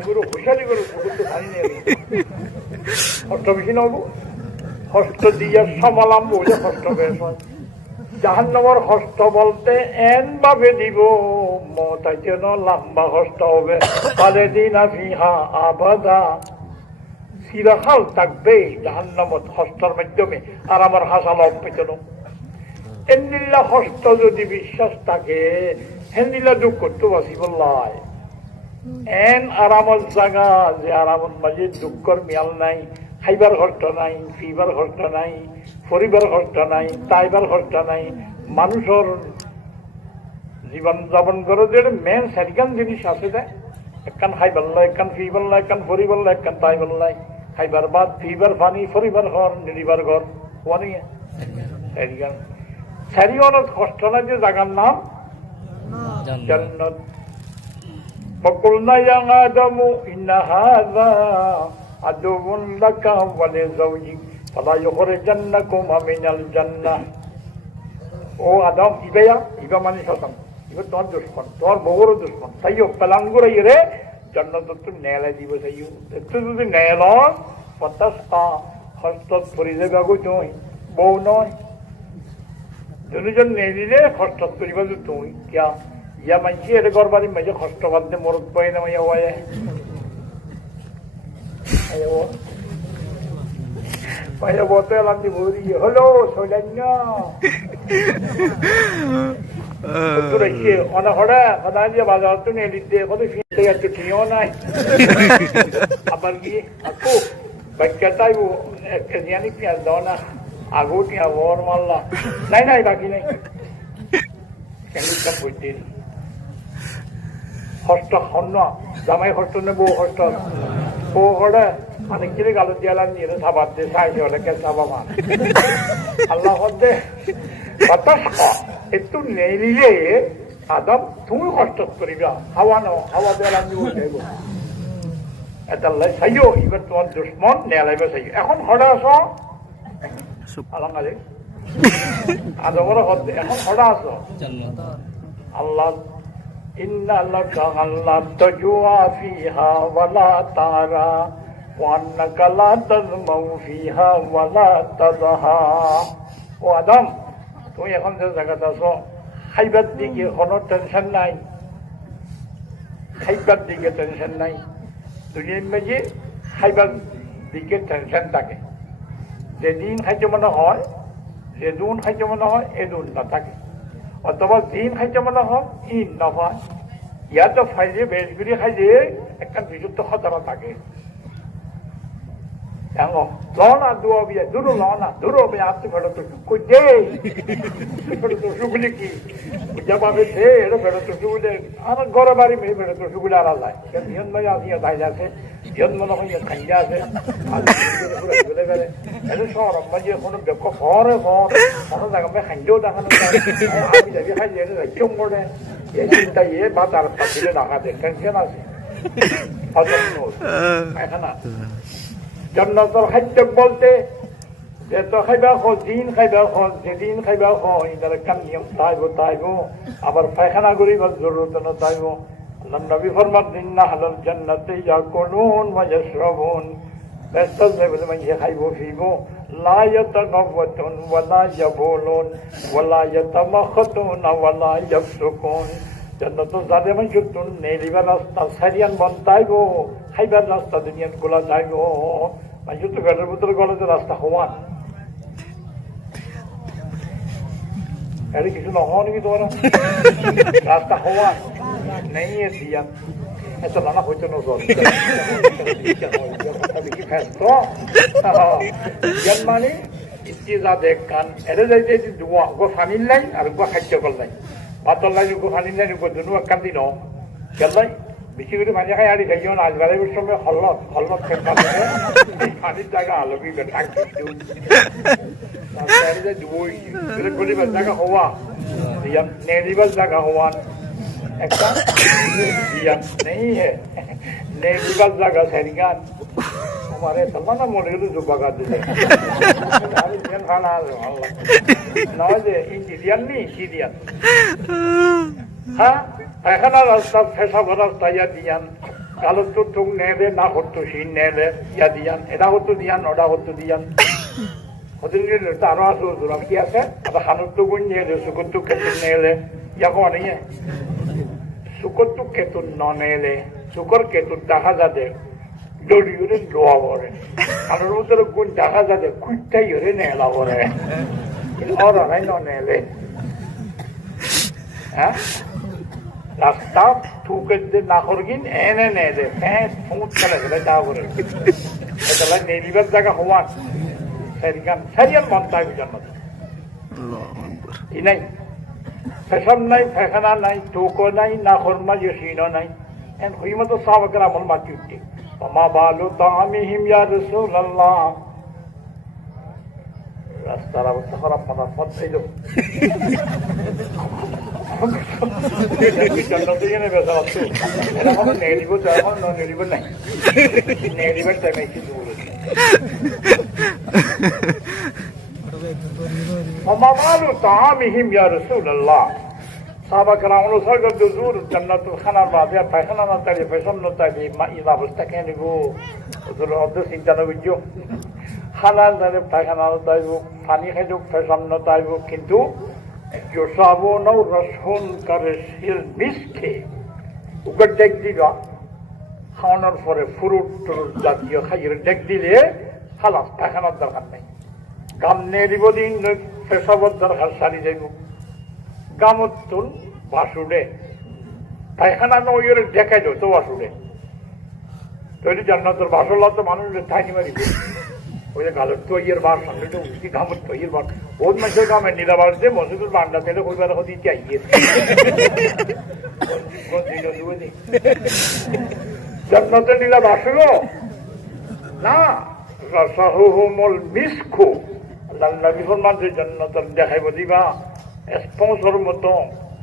গরু খুশালি গরু পুকুরতে খাই নিয়ে কষ্ট বেশি নব কষ্ট দিয়ে সমালাম বলে কষ্ট বেশ হয় জাহান্নামের কষ্ট বলতে এন ভাবে দিব মতাই যেন লম্বা কষ্ট হবে খালিদিনা ফিহা আবাদা চিরকাল থাকবে জাহান্নামত কষ্টর মাধ্যমে আর আমার হাসাল পেছন এন্দিল্লা কষ্ট যদি বিশ্বাস থাকে হেন্দিল্লা দুঃখ করতে বাসিব এন আরামত জায়গা যে আরামত মাঝে দুঃখর মিয়াল নাই খাইবার কষ্ট নাই ফিবার কষ্ট নাই পরিবার কষ্ট নাই তাইবার কষ্ট নাই মানুষের জীবন যাপন করে যে মেন চারিখান জিনিস আছে যে একখান খাইবার লাই একখান ফিবার লাই একখান পরিবার লাই একখান তাইবার লাই খাইবার বাদ ফিবার পানি পরিবার ঘর নিরিবার ঘর ওয়ানি চারিখান চারিখানত কষ্ট নাই যে জায়গার নাম জান্নাত فقلنا يا آدم إن هذا عدو لك ولزوجك فلا يخرجنكما من الجنة ও আদম ইবা মানে শতান ইবা তোমার দুশ্মন তোমার বউরও দুশ্মন তাইও পেলাঙ্গুর রে জান্নাত তো নেলা দিব তাইও একটু যদি নেল পতাস হস্ত পরি যাবে গো তুই বউ নয় দুজন নেলিলে হস্ত করিবা তুই কিয়া ইয়া মানছি এর গরবারি মাঝে কষ্ট বাদে মরদ পাই না মাইয়া ওয়ায় আয়ো মাইয়া বতে লান্দি বউরি হলো সৈলান্না তোর কি অনা হড়া কথা দিয়ে বাজার তো নে দিতে কত ফিতে যাচ্ছে ঠিও নাই আবার কি আকু বাচ্চাটাই ও জানি কি আর দাও না আগোটি আবর মাল্লা নাই বাকি নাই কেন কাম হইতে হস্ত হন্য জামাই হস্ত নে বউ হস্ত বউ হড়া মানে কিরে গালো দিয়ালাম নিয়ে সাবাদ দে সাই হলে কে সাবামা আল্লাহ হদে বাতাস একটু নেইলে আদম তুমি কষ্ট করিবা হাওয়া দেওয়ালাম নিব দেব এটা লাই সাইও এবার তোমার দুশ্মন নেলাইবে সাইও এখন হড়া আস আলাঙ্গালে আদমর হদে এখন হড়া আস আল্লাহ إن لك ألا تجوع فيها ولا تعرى وأنك لا تظمأ فيها ولا تضحى ও আদম তুমি এখন যে জায়গাতে আছো খাইবার দিকে কোনো টেনশন নাই খাইবার দিকে টেনশন নাই দুনিয়ার মাঝে খাইবার দিকে টেনশন থাকে যেদিন খাইতে মনে হয় যেদিন খাইতে মনে হয় এদিন না থাকে অথবা দিন খাইতে মনে হয় ইন না হয় ইয়াতো ফাইজে বেশগুড়ি খাইজে একটা বিযুক্ত খতরা থাকে লনা দুয়া দূর লনা দূর আপনি ফেরত দে ফেরত সুগুলি কি যাবে দে এটা ফেরত সুগুলে আর ঘরে বাড়ি মেয়ে ফেরত সুগুলে আড়া যায় ইয়ন ভাই আসিয়া দায় আছে ইয়ন মনে হয় খাইয়া আছে ঘুরে গেলে এটা শহর মাঝে কোনো বেক ঘরে ঘর কোনো জায়গা খাইলেও দেখানো আমি যাবি খাই কেউ করে এই চিন্তা ইয়ে বা তার পাখিলে দেখা দেয় টেনশন আছে এখানা জান্নাতের খাদ্য বলতে যে তো খাইবা খো দিন খাইবা খো যেদিন খাইবা খো ইদার একটা নিয়ম তাইব আবার পায়খানা করিবার জরুরত না তাইব আল্লাহ নবী ফরমান ইন্না হালাল জান্নাতে ইয়াকুলুন ওয়া ইয়াশরাবুন ব্যস্ত বলে মানে খাইব ফিব লা ইয়াতাগাওয়াতুন ওয়া লা ইয়াবুলুন ওয়া লা ইয়াতামাখাতুন ওয়া লা ইয়াফসুকুন জান্নাত জাদে মানে যুতুন নেলিবার রাস্তা সারিয়ান বন্তাইব খাইবার রাস্তা দুনিয়ান গোলা যাইব মানে তো ঘরের ভিতরে গলে যে রাস্তা হওয়ান আরে কিছু নহওয়া নাকি তোমার রাস্তা হওয়ান নেই দিয়ান এত নানা হইতো নজর দেখি ফেসত মানে ইস্তিজা দেখ কান এরে যাইতে দুয়া গো ফানিল নাই আর গো খাদ্য কল নাই ভাতর লাই গো ফানিল নাই গো দুনু এক কান্দি ন গেলাই বেশি করে মাঝে খাই আড়ি খাই যেমন আজবারের সঙ্গে হল্লত খেলতাম পানির জায়গা আলবি থাকি গরিবার জায়গা হওয়া নেরিবার জায়গা হওয়ান একটা নেই নেরিবার জায়গা সেরিগান हमारे तमाना मोड़े जो बगा दिले अरे जेल खाना अल्लाह नवाजे इंडियन नहीं इंडियन हाँ পায়খানা রাস্তা ফেসা রাস্তা ইয়া দিয়ান কালো তো টুক নেবে না হতো সিন নেবে ইয়া দিয়ান এটা হতো দিয়ান ওটা হতো দিয়ান ওদের আরো আছে দুরাম কি আছে আবার খানুর তো গুণ নিয়ে সুকর তো কেতুন নেলে ইয়া কোন নিয়ে সুকর তো কেতুন ন নেলে সুকর কেতুন দেখা যাবে দড়িউরে লোয়া করে খানুর মধ্যে গুণ দেখা যাবে কুইটাই হরে নেলা করে আর নাই ন নেলে হ্যাঁ রাস্তা ঠুকের দিয়ে না করগিন এনে নে দে ফ্যাঁস ফুঁত করে গেলে যা করে এটা নেলিবার জায়গা হওয়ান সারিয়ান মনটা জান্নাত ই নাই ফেশন নাই ফেখানা নাই ঠুকো নাই না খরমা ইয়সিনো নাই এন হইমতো সাহাবাকের আমল মাটি উঠে মা বালু তামিহিম ইয়া রাসূলুল্লাহ রাস্তার অবস্থা খারাপ মাথা পথ এই জান্নাতে গেলে বেচা আছে এটা কোনো নেগেটিভ তো এখন নেগেটিভ নাই নেগেটিভের টাইমে কিছু বলেছে وما بال طعامهم يا رسول الله সাহাবা کرام অনুসরণ হুজুর জান্নাতুল খানার বাদে পায়খানা না তাইলে পেছন না তাইলে মা ইলা অবস্থা কেন গো হুজুর অর্ধ চিন্তা না বুঝছো খানার তাইলে পায়খানা না তাইব পানি খাইব পেছন না তাইব কিন্তু يصابون رسول كرسيل مسكي وقد دك দিবা খাওয়ানোর পরে ফ্রুট টুরুট জাতীয় খাইয়ের ডেক দিলে খালাস পায়খানার দরকার নেই গাম নিয়ে দিব দিন পেশাবর দরকার সারি যাইব গামত তুল বাসুডে পায়খানা নইয়ের দেখাই তো বাসুডে তৈরি জান্নাতের বাসলা তো মানুষের ঠাইনি মারিব ওই যে গালের তৈয়ের বার সামনে তো উঠি গামের তৈয়ের বার ওর মাসে গামের নিরাবার দিয়ে মসজিদের বান্ডা তেলে কইবার হতে চাইয়ে জান্নাতে নীলা বাসল না রসাহুমুল মিসকু আল্লাহ নবী ফরমান যে জান্নাতের দেখাইব দিবা স্পন্সর মতো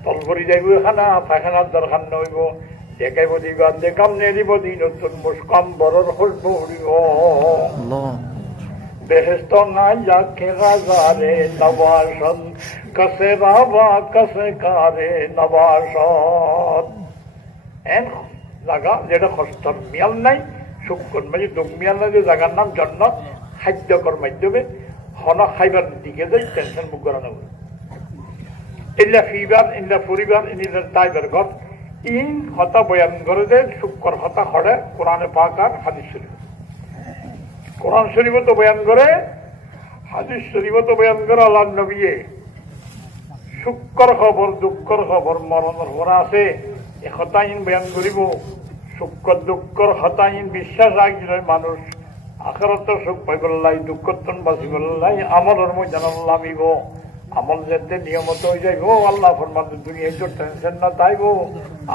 তল ভরি যাইব খানা পায়খানার দরকার নইব দেখাইব দিবা দেখাম নে দিব দি নতুন মুস্কাম বড়র হলব হরিব বেহেস্ত না যাকে গাজারে নবাসন কসে বাবা কসে কারে নবাসন এন জায়গা যেটা কষ্টর মিয়াল নাই সুক্ষণ মানে দুঃখ মিয়াল নাই যে জায়গার নাম জান্নাত খাদ্যকর মাধ্যমে হন খাইবার দিকে যাই টেনশন মুখ করানো ইল্লা ফিবার ইল্লা পরিবার ইল্লা তাইবার ঘর ইন হতা বয়ান করে যে শুক্কর হতা খড়ে কোরআনে পাক আর হাদিস শরীফ কোরআন শরীফ তো বয়ান করে হাদিস শরীফ তো বয়ান করে আল্লাহ নবী শুক্কর খবর দুঃখর খবর মরণের খবর আছে এ হতাইন বয়ান করিব শুক্কর দুঃখর হতাইন বিশ্বাস রাখছিল মানুষ আখেরাতে সুখ পাইবল্লাই দুঃখতন বাঁচিবল্লাই আমলের মধ্যে নামিব আমল যেতে নিয়মত হয়ে যাইব আল্লাহ ফরমান দুনিয়ায় তো টেনশন না তাইব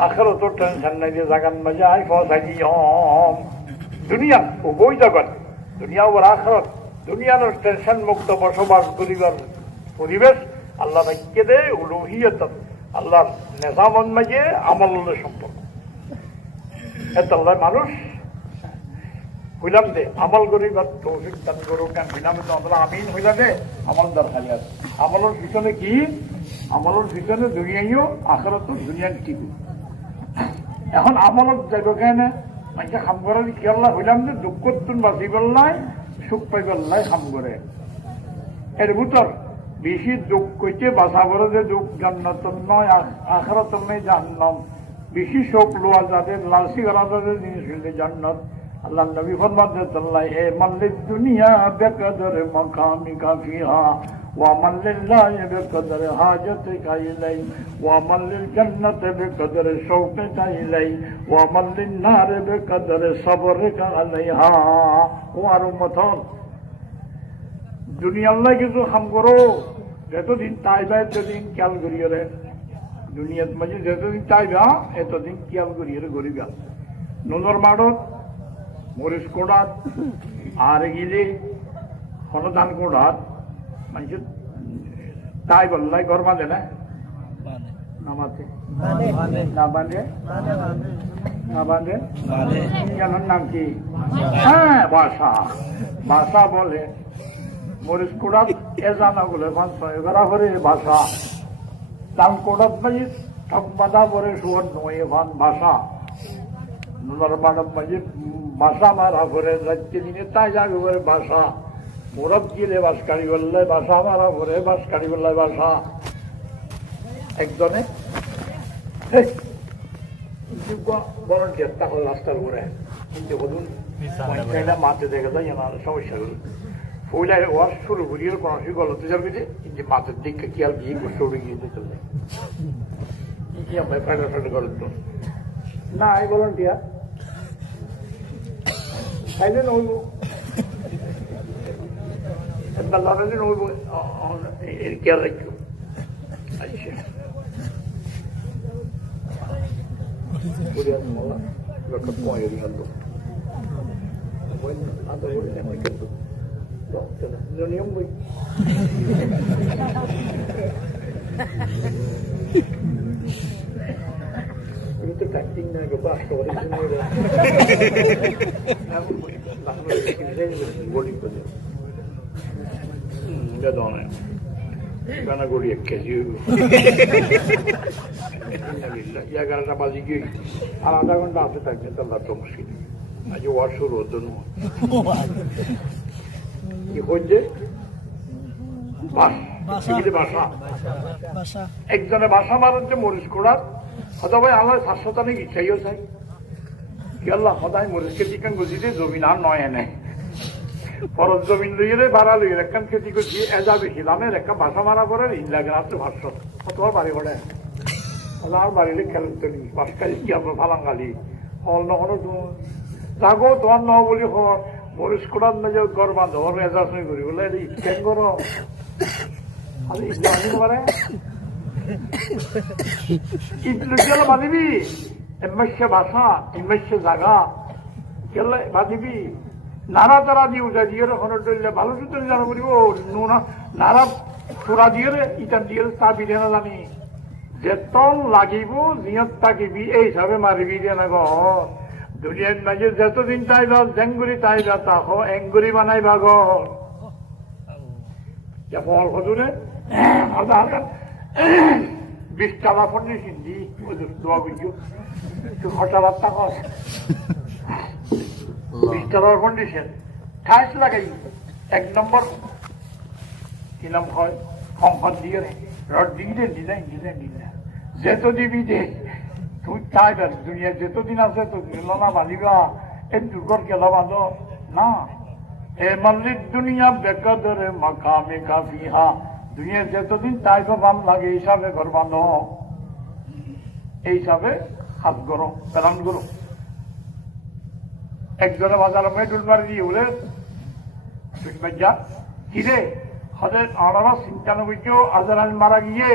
আখেরাতে টেনশন নাই যে জাগান মাঝে আই ফসাই দিয়ম দুনিয়া উভয় জগৎ দুনিয়া ওর আখেরাত দুনিয়ার টেনশন মুক্ত বসবাস করিবার পরিবেশ আল্লাহ রাখিয়ে দে উলুহিয়ত আল্লাহর নিজামত মাঝে আমলের সম্পর্ক এত আল্লাহ মানুষ হইলাম দে আমল করিবার তৌফিক দান করুক কেন হইলাম তো আমরা আমিন হইলাম দে আমল দরকার আছে আমলের পিছনে কি আমলের পিছনে দুনিয়াইও আখেরাত দুনিয়া ঠিক এখন আমলত যাইব কেন মানুষে খাম করার কি আল্লাহ হইলাম যে দুঃখ তুন বাঁচিবার লাই সুখ পাইবার লাই খাম করে এর ভিতর বেশি দুঃখ কইতে বাঁচাবার যে দুঃখ জান্নাতন নয় আখেরাতন নয় জাহান্নাম বেশি শোক লোয়া যাদের লালসি করা যাদের জিনিস হইলে জান্নাত আল্লাহ নবী ফরমাতে আল্লাহ এ মাল্লিদ দুনিয়া বেকদর মাকামিকা ফিহা ومن لله بقدر حاجتك إليه ومن للجنة بقدر شوقك إليه ومن للنار بقدر صبرك عليها وارمتون দুনিয়া আল্লাহ কিছু খাম করো যতদিন তাইবা এতদিন খেয়াল করিয়ে রে দুনিয়াত মাঝে যতদিন তাইবা এতদিন খেয়াল করিয়ে রে গরিবা নজর মাড়ত মরিচ কোড়াত আর গিলে হনদান কোড়াত মানুষ তাই বললাই ঘর বাঁধে না নামাতে না বাঁধে না বাঁধে জানার নাম কি হ্যাঁ বাসা বাসা বলে মরিচ কোড়াত এ জানা বলে ঘরা করে বাসা তাল কোড়াত মাঝে ঠক বাঁধা পরে শুয়ার নয় ভান বাসা নুনার মানব মাঝে বাসা মারা করে রাত্রি দিনে তাই যাবে করে বাসা মোরব গিলে বাস কাড়ি বললে বাসা মারা পরে বাস কাড়ি বললে বাসা একজনে বরং চেষ্টা করল রাস্তার উপরে কিন্তু বলুন মাঠে দেখে যায় আমার সমস্যা হল ফুলাই ওয়ার শুরু করিয়ে কোনো গলতে যাবে যে মাছের দিককে খেয়াল দিয়ে সরে গিয়ে চলে কি আমরা ফেডার ফেডার গলত না এই ভলান্টিয়ার খাইলে নইব লড়ালে নইব এর খেয়াল রাখো আচ্ছা নিয়ম বই acting na gaba so body ko ya dona kana gori ekkeji ya garata bazi gi আর আধা ঘন্টা আছে থাকবে তাহলে তো মুশকিল আজ ওয়ার শুরু হতো না কি হচ্ছে একজনে বাসা মারতে মরিচ কোড়ার হয়তো ভাই আমার স্বাস্থ্যতানিক ইচ্ছাইও চাই কি আল্লাহ সদায় মরিচকে চিকেন গুছিতে জমিন আর নয় এনে ফরজ জমিন লইয়ে ভাড়া লইয়ে একখান খেতি করছি এজা বেশি দামের একটা বাসা মারা করে ইল্লা গ্রামে ভাষ্য তোমার বাড়ি ঘরে আর বাড়িলে খেলেন তো বাসকালি কি আপনার ফালাঙ্গালি হল নহনো যাগো তোমার ন বলি মরিচ কোড়ার না যে গড় বাঁধব এজা শুনে করি বলে ইচ্ছেন করো বাঁধিবি এমসে বাসা ইমেসে জাগা গেলে বাঁধিবি নাড়া তারা দিয়ে উঠা দিয়ে হলে ভালো সুতো জানা করিব নুনা নাড়া চূড়া দিয়ে ইটান দিয়ে তা বিধে না জানি যেতন লাগিব জিয়ত থাকিবি এই হিসাবে মারিবি দিয়ে না ঘর দুনিয়ার মাঝে যতদিন তাই জেঙ্গুরি তাই তা এঙ্গুরি বানাইবা ঘর ফল হজুরে বিশ টাকা ফন্ডি সিন্ধি দোয়া বুঝু হঠাৎ টাকা 20 টাকার কন্ডিশন ঠাইস লাগাই 1 নম্বর কি নাম হয় সংসদ দিয়ে রড দিয়ে ডিজাইন যেত দিবি দে তুই চাই দুনিয়া যেতদিন আছে তো না বাঁধিবা এই দুর্গর কেলা বাঁধ না এ মল্লিক দুনিয়া বেকদরে মাকামে কাফিহা দুনিয়া যতদিন তাই তো বাম লাগে এই হিসাবে ঘর বাঁধ এই হিসাবে হাত গরো প্যালান করো একজনে বাজার মেডুল মারি দিয়ে বলে যা কিরে হদের 1896 আজরান মারা গিয়ে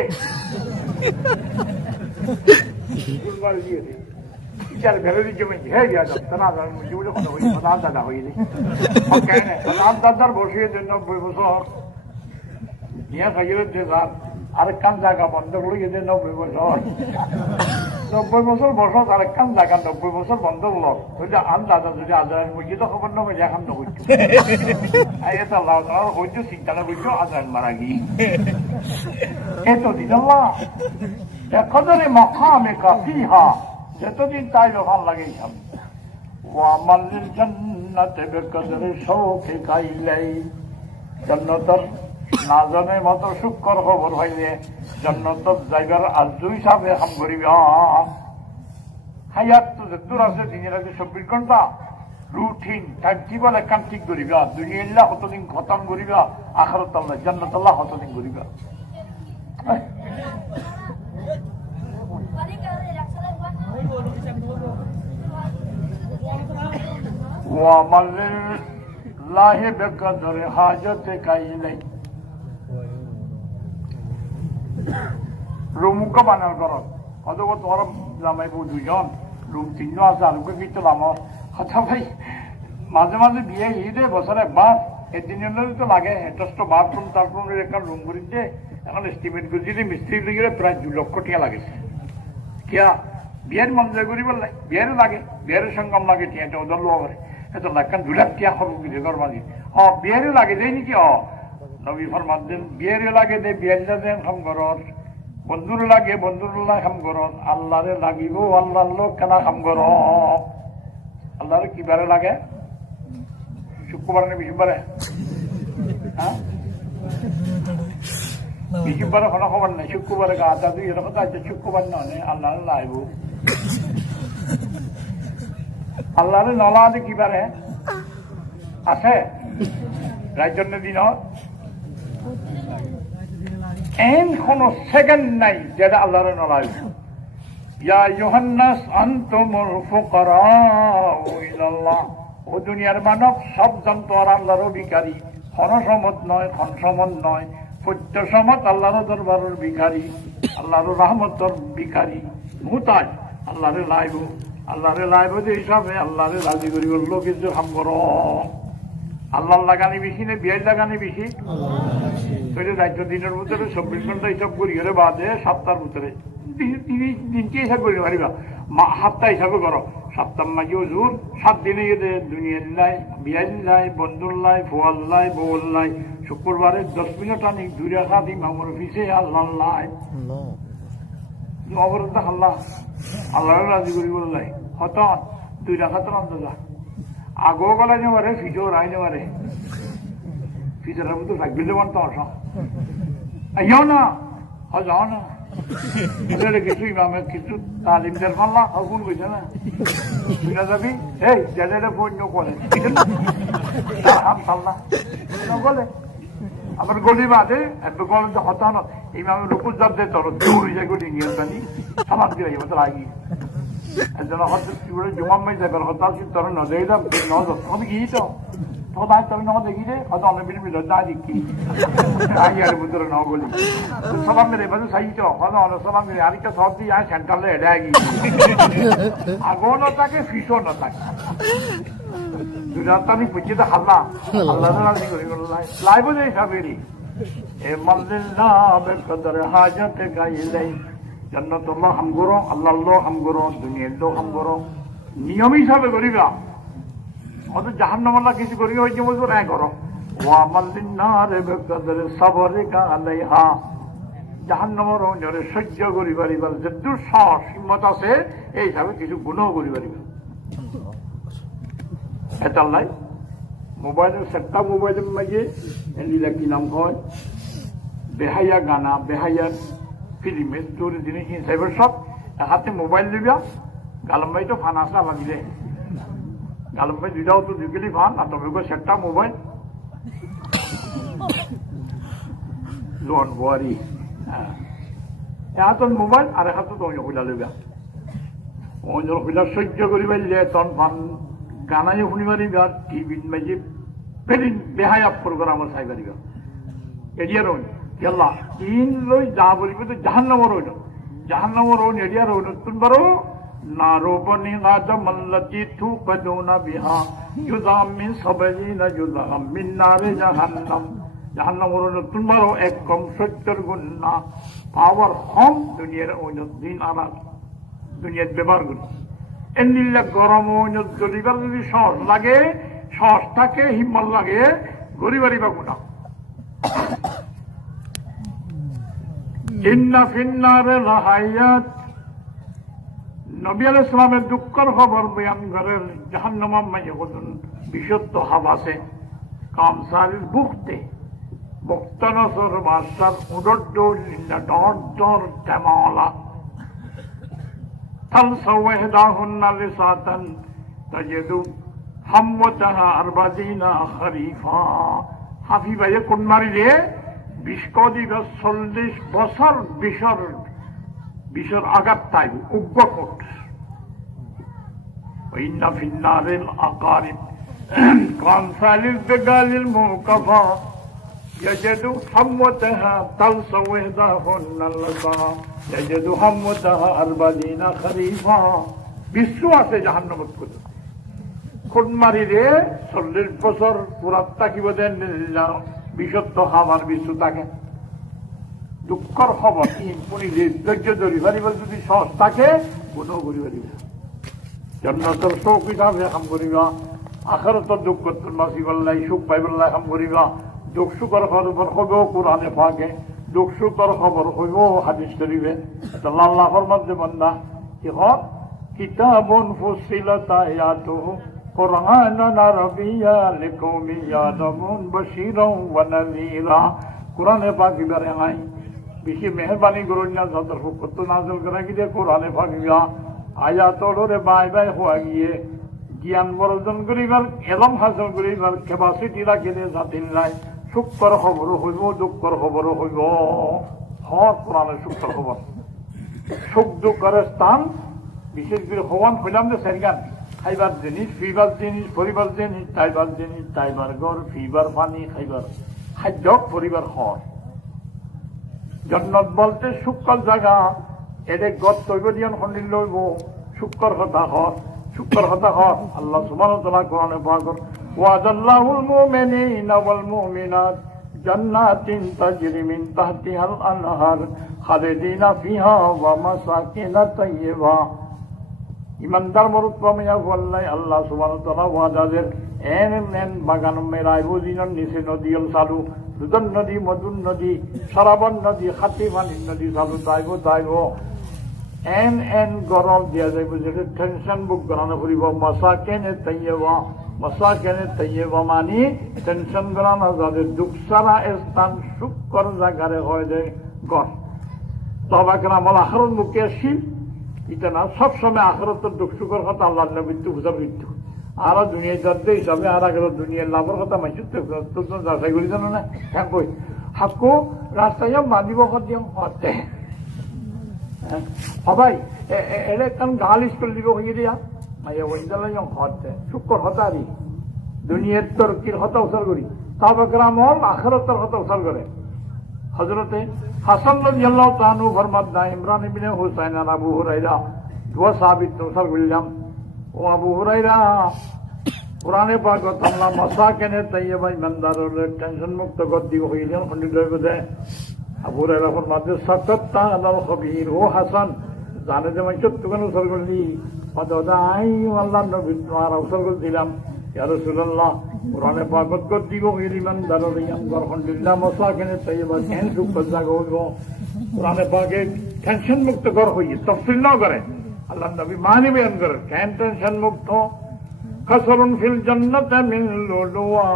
মারি দিয়ে বিচার ভেবে দিচ্ছে হে গিয়া দাদা হয়ে দাদার বসিয়ে 90 বছর নিয়ে খাইলে আরেকখান জায়গা বন্ধ করে গেছে 90 বছর 90 বছর বসত আরেকখান জায়গা 90 বছর বন্ধ হলো বুঝলে আন দাদা যদি আজরান মুরগি তো খবর নয় এখন নইতো এটা লাউ হইতো চিন্তা না করছো আজরান মারা গিয়ে এতদিন আল্লাহ একদরে মাকামে কাফিহা যতদিন তাই ভাল লাগে ওয়ামালিল জান্নাতে বেকদরে শৌকে গাইলাই জান্নাতের না জানে মত শুকর খবর হইলে জান্নাতের যাইবার আরজু হিসাবে কাম করিবা হায়াত তো যতদূর আছে দিনের আগে 24 ঘন্টা রুটিন টাইম টেবল একখান ঠিক করিবা দুনিয়া কতদিন খতম করিবা আখিরাত আল্লাহ জান্নাত আল্লাহ কতদিন করিবা ওয়ামালিল্লাহি বিকদরি হাজতে কাইলাই রুমুকা বানার করত অথবা তোর জামাই বউ দুজন রুম 3 আছে আর কিন্তু আমার কথা ভাই মাঝে মাঝে বিয়ে ঈদে বছরে একবার এদিনের তো লাগে যথেষ্ট বাথরুম টাথরুমের একটা রুম করিছে এখন এস্টিমেট করছি মিস্ত্রি লেগে প্রায় 2 লক্ষ টাকা লাগেছে কিয়া বিয়ের মন জয় করি বললে বিয়ের লাগে বিয়ের সঙ্গম লাগে টিয়াটা ওদের লোক করে এত লাখান 2 লাখ টাকা খরচ করে ঘর বাঁধি বিয়েরও লাগে দেয় নাকি নবী ফরমান দেন বিয়েরও লাগে দে বিয়ের দেন খাম ঘরত বন্ধুর লাগে বন্ধুর খাম ঘরত আল্লাহরে লাগিব আল্লাহর লোক কেনা খাম ঘর আল্লাহরে কিবারে লাগে শুক্রবার না বিশুবারে হ্যাঁ বিশুবারে কোনো খবর নাই শুক্রবারে গা দাদু এরকম আছে শুক্রবার নয় আল্লাহরে লাইব আল্লাহরে নলাতে কিবারে আছে রাজ্যের দিন এন কোন সেকেন্ড নাই যেটা আল্লাহরে নলাইব ইয়া ইউহান্নাস আনতুমুল ফুকারাউ ইলাল্লাহ ও দুনিয়ার মানব সব জন্তু আর আল্লাহর ভিখারি ক্ষণসমত নয় ক্ষণসমত নয় সত্যসমত আল্লাহর দরবারের ভিখারি আল্লাহর রহমতের ভিখারি মুতাজ আল্লাহরে লাইব যে হিসাবে আল্লাহরে রাজি করি বললো কিছু হাম কর আল্লাহর লাগানি বেশি না বিয়ের লাগানি বেশি রাজ্য দিনের ভিতরে 24 ঘন্টা হিসাব করি বাদে 7টার ভিতরে দিনটি হিসাব করি পারিবা সাতটা হিসাবে করো, সপ্তাহ মাঝে হুজুর 7 দিনে দুনিয়ার লাই, বিয়ার লাই, বন্ধুর লাই, ফুয়াল লাই, বউল লাই, শুক্রবারে 10 মিনিট আনি 2 রাকাত ইমামের পিছে আল্লাহ লাই অবরোধ আল্লাহ আল্লাহ রাজি করি বললাই হতন 2 রাকাতের অন্তজা আগো গলায় নেবারে ফিজো রায় নেবারে ফিজের মতো থাকবে যেমন তো আসা আইও না যাও না কিছু ইমামের কিছু তালিম দেন পাল্লা ফোন করছে না তুই না যাবি এই যাদের ফোন করে বলে আমার গলি বাদে এত গলে তো হতা না ইমামের রুকুর জাপ দে তোর দৌড়ে যায় গলি নিয়ে জানি সামাদ দিয়ে যাবে তোর আগে একজন হঠাৎ জুমাম মাই যাবে হঠাৎ তোর নজরে দাম নজর তুমি কি তো তখন তুমি ন দেখি রে হয়তো অনেক বিল যা দেখি আগে আর ভিতরে ন গলি সবাই মেরে বাজে সাই তো হয়তো অনেক সবাই মেরে আরেকটা সব দিয়ে আয় সেন্টারে এড়ে আগে আগো না থাকে ফিসও না থাকে দুরাত আমি বুঝি তো হাল্লা আল্লাহ রাজি করি লাইভ যাই সাবেরি এ মাল্লিল্লাহ বেকদর হাজতে গাইলাই জান্নাতুল্লাহ হাম করো আল্লাহ হাম করো দুনিয়ার হাম করো নিয়ম হিসাবে করিবা অত জাহান্নামাল্লাহ কিছু করি হয়েছে বলবো না করো ওয়া মাল্লিল্লাহ বেকদর সাবরিকা আলাইহা জাহান্নামের অঞ্জরে সহ্য করি পারিবার যদ্দূর সাহস হিম্মত আছে এই হিসাবে কিছু গুণও করি পারিবা এটার নাই মোবাইলের সেটটা মোবাইলের মাঝে এলিলা কি নাম হয় বেহাইয়া গানা বেহাইয়ার ফিল্মের তোর জিনিস হিসাবে সব হাতে মোবাইল দিবা গালম ভাই তো ফান আসা ভাবিলে গালম ভাই দুইটাও তো দুগেলি ফান আর তবে সেটটা মোবাইল লোন বুয়ারি হ্যাঁ হাতত মোবাইল আর হাতত অন্য হইলা লইবা অন্য হইলা সহ্য করি পারলে তখন ফান গানাই শুনিবারিবা টিভিত মাঝে ফেলিন বেহায়া প্রোগ্রাম চাই পারিবা এডিয়ার গেলা ইন লৈ যা বলিব তো জাহান্নামর হইল জাহান্নামর হইন এডিয়ার হইল তুমি বারো নারোবনি গাজামাল্লাতি তুকদুনা বিহা যুযাম মিন সাবঈনা যুযাম মিন নারে জাহান্নাম জাহান্নামর হইল তুমি বারো এক কম 70 গুণ না পাওয়ার কম দুনিয়ার হইল দিন আনা দুনিয়ার ব্যবহার করি এমনিল্লা গরম গরিবার যদি সস লাগে সস থাকে হিম্মত লাগে গরিবারি বা গুণা ইন্না ফিন্নারে লাহায়াত নবী আলাইহিস সালামের দুঃখের খবর বয়ান করেন জাহান্নামের মাঝে কতন বিশুদ্ধ হাওয়া আছে কামসারির বুকতে বক্তানসর বাসার উডডল লিল্লা ডর তেমালা تلصوهداهن لساتا تجد حموتها 40 خريفا হাফিবা কোন মারিলে 20 কদিবা 40 বছর বিশর আঘাত তাই উগ্রকট ইন্না ফিন্নারিল আকারিব কানসালিল বেগালিল মুকাফা يجد حموتها تلصوهداهن لساتا يجد حموتها 40 خريفا বিশ্ব আছে জাহান্নামত কত কোন মারিলে 40 বছর পুরাত থাকিব দেন বিশুদ্ধ হাওয়ার বিশ্ব থাকে দুঃখর খবর ইনপুনি যে ধৈর্য ধরি পারিবার যদি সহজ থাকে কোনো করি পারিবে জান্নাতের শোক হিসাবে কাম করিবা আখিরাতের দুঃখ মাসিবাল্লাহ সুখ পাইবাল্লাহ কাম করিবা দুঃখ সুখর খবর হইব কোরআনে পাকে দুঃখ সুখর খবর হইব হাদিস শরীফে আল্লাহ ফরমাতে বান্দা কি হয় কিতাবুন ফুসিলাত আয়াতুহু কুরআনান আরাবিয়্যা লিকওমি ইয়ালামুন বাশীরাও ওয়া নাযীরা কোরআনে পাক বিবরে নাই বেশি মেহেরবানি করুন না যত হুকুম নাযিল করা গিয়ে কোরআনে পাক বিয়া আয়াতরে বাই বাই হওয়া গিয়ে জ্ঞান বর্জন করিবার এলম হাসিল করিবার ক্যাপাসিটি রাখিলে জাতির নাই সুখকর খবর হইব দুঃখর খবর হইব হর কোরআনের সুখকর খবর সুখ দুঃখের স্থান বিশেষ করে হওয়ান হইলাম যে সেরগান খাইবার জিনিস ফিবার জিনিস পরিবার জিনিস তাইবার ঘর ফিবার পানি খাইবার খাদ্য পরিবার হর জন্নত বলতে সুখকর জায়গা এদের গত তৈব দিয়ান খন্ডিল লইব সুখকর কথা হর শুকর হতা হন আল্লাহ সুবহানাহু ওয়া তাআলা কোরআনে পাক ওয়াদাল্লাহুল মুমিনিনা ওয়াল মুমিনাত জান্নাতিন তাজরি মিন তাহতিহাল আনহার খালিদিনা ফিহা ওয়া মাসাকিন তাইয়্যিবা ইমানদার মরুত পামিয়া বললাই আল্লাহ সুবহানাহু ওয়া তাআলা ওয়াদাদের এন বাগান মেরাই বুজিনন নিচে নদীল চালু দুধন নদী মধুর নদী সরাবন নদী খাতি পানির নদী চালু তাইব এন গরম দিয়া যাইব যেটা টেনশন বুক গণনা করিব মাসাকেনে তাইয়্যিবা মানি টেনশন গণনা যাদের দুঃখ সারা স্থান সুখকর জায়গারে হয় যে গণ তবাকরা মল আখরত মুখে আসিল এটা না সবসময় আখরতের দুঃখ সুখর কথা আল্লাহ মৃত্যু বুঝা মৃত্যু আর দুনিয়ায় যাতে হিসাবে আর আগে দুনিয়ার লাভের কথা মাইছে যাচাই করি জানো না হ্যাঁ কই হাকু রাস্তায় বাঁধিব দিয়ম হতে সবাই এটা কারণ গাল স্কুল দিব হয়ে দিয়া মাইয়া ওইদালাই হতে শুক্র হতারি দুনিয়ার তরকির হতা উসার করি তবাকরা মল আখরতের হতা উসার করে হযরতে হাসান রাদিয়াল্লাহু তাআলা ফরমাত না ইমরান ইবনে হুসাইন আর আবু হুরায়রা দুয়া সাহাবী তৌসার বললাম ও আবু হুরায়রা কোরআনে পাকত আল্লাহ মাসাকেনে তাইয়্যিবা ইমানদারের টেনশন মুক্ত কর দিব হইলেন খন্ডিত হইবে আবু হুরায়রা ফরমাত সাকাত্তা আলাল খবীর ও হাসান জানে যে মাইছত তুকান উসার করলি পদাই আল্লাহর নবী তোমার উসার করে দিলাম ইয়া রাসূলুল্লাহ কোরআনে পাকত কর দিব হইল ইমানদারের ইয়ামদার খন্ডিল্লাহ মাসাকেনে তাইয়্যিবা কেন সুখ জাগো হইব কোরআনে পাকে টেনশন মুক্ত কর হই তাফসীর না করে আল্লাহ নবী মানি বয়ান করেন কেন টেনশন মুক্ত খসরুন ফিল জান্নাতি মিন লুলুয়া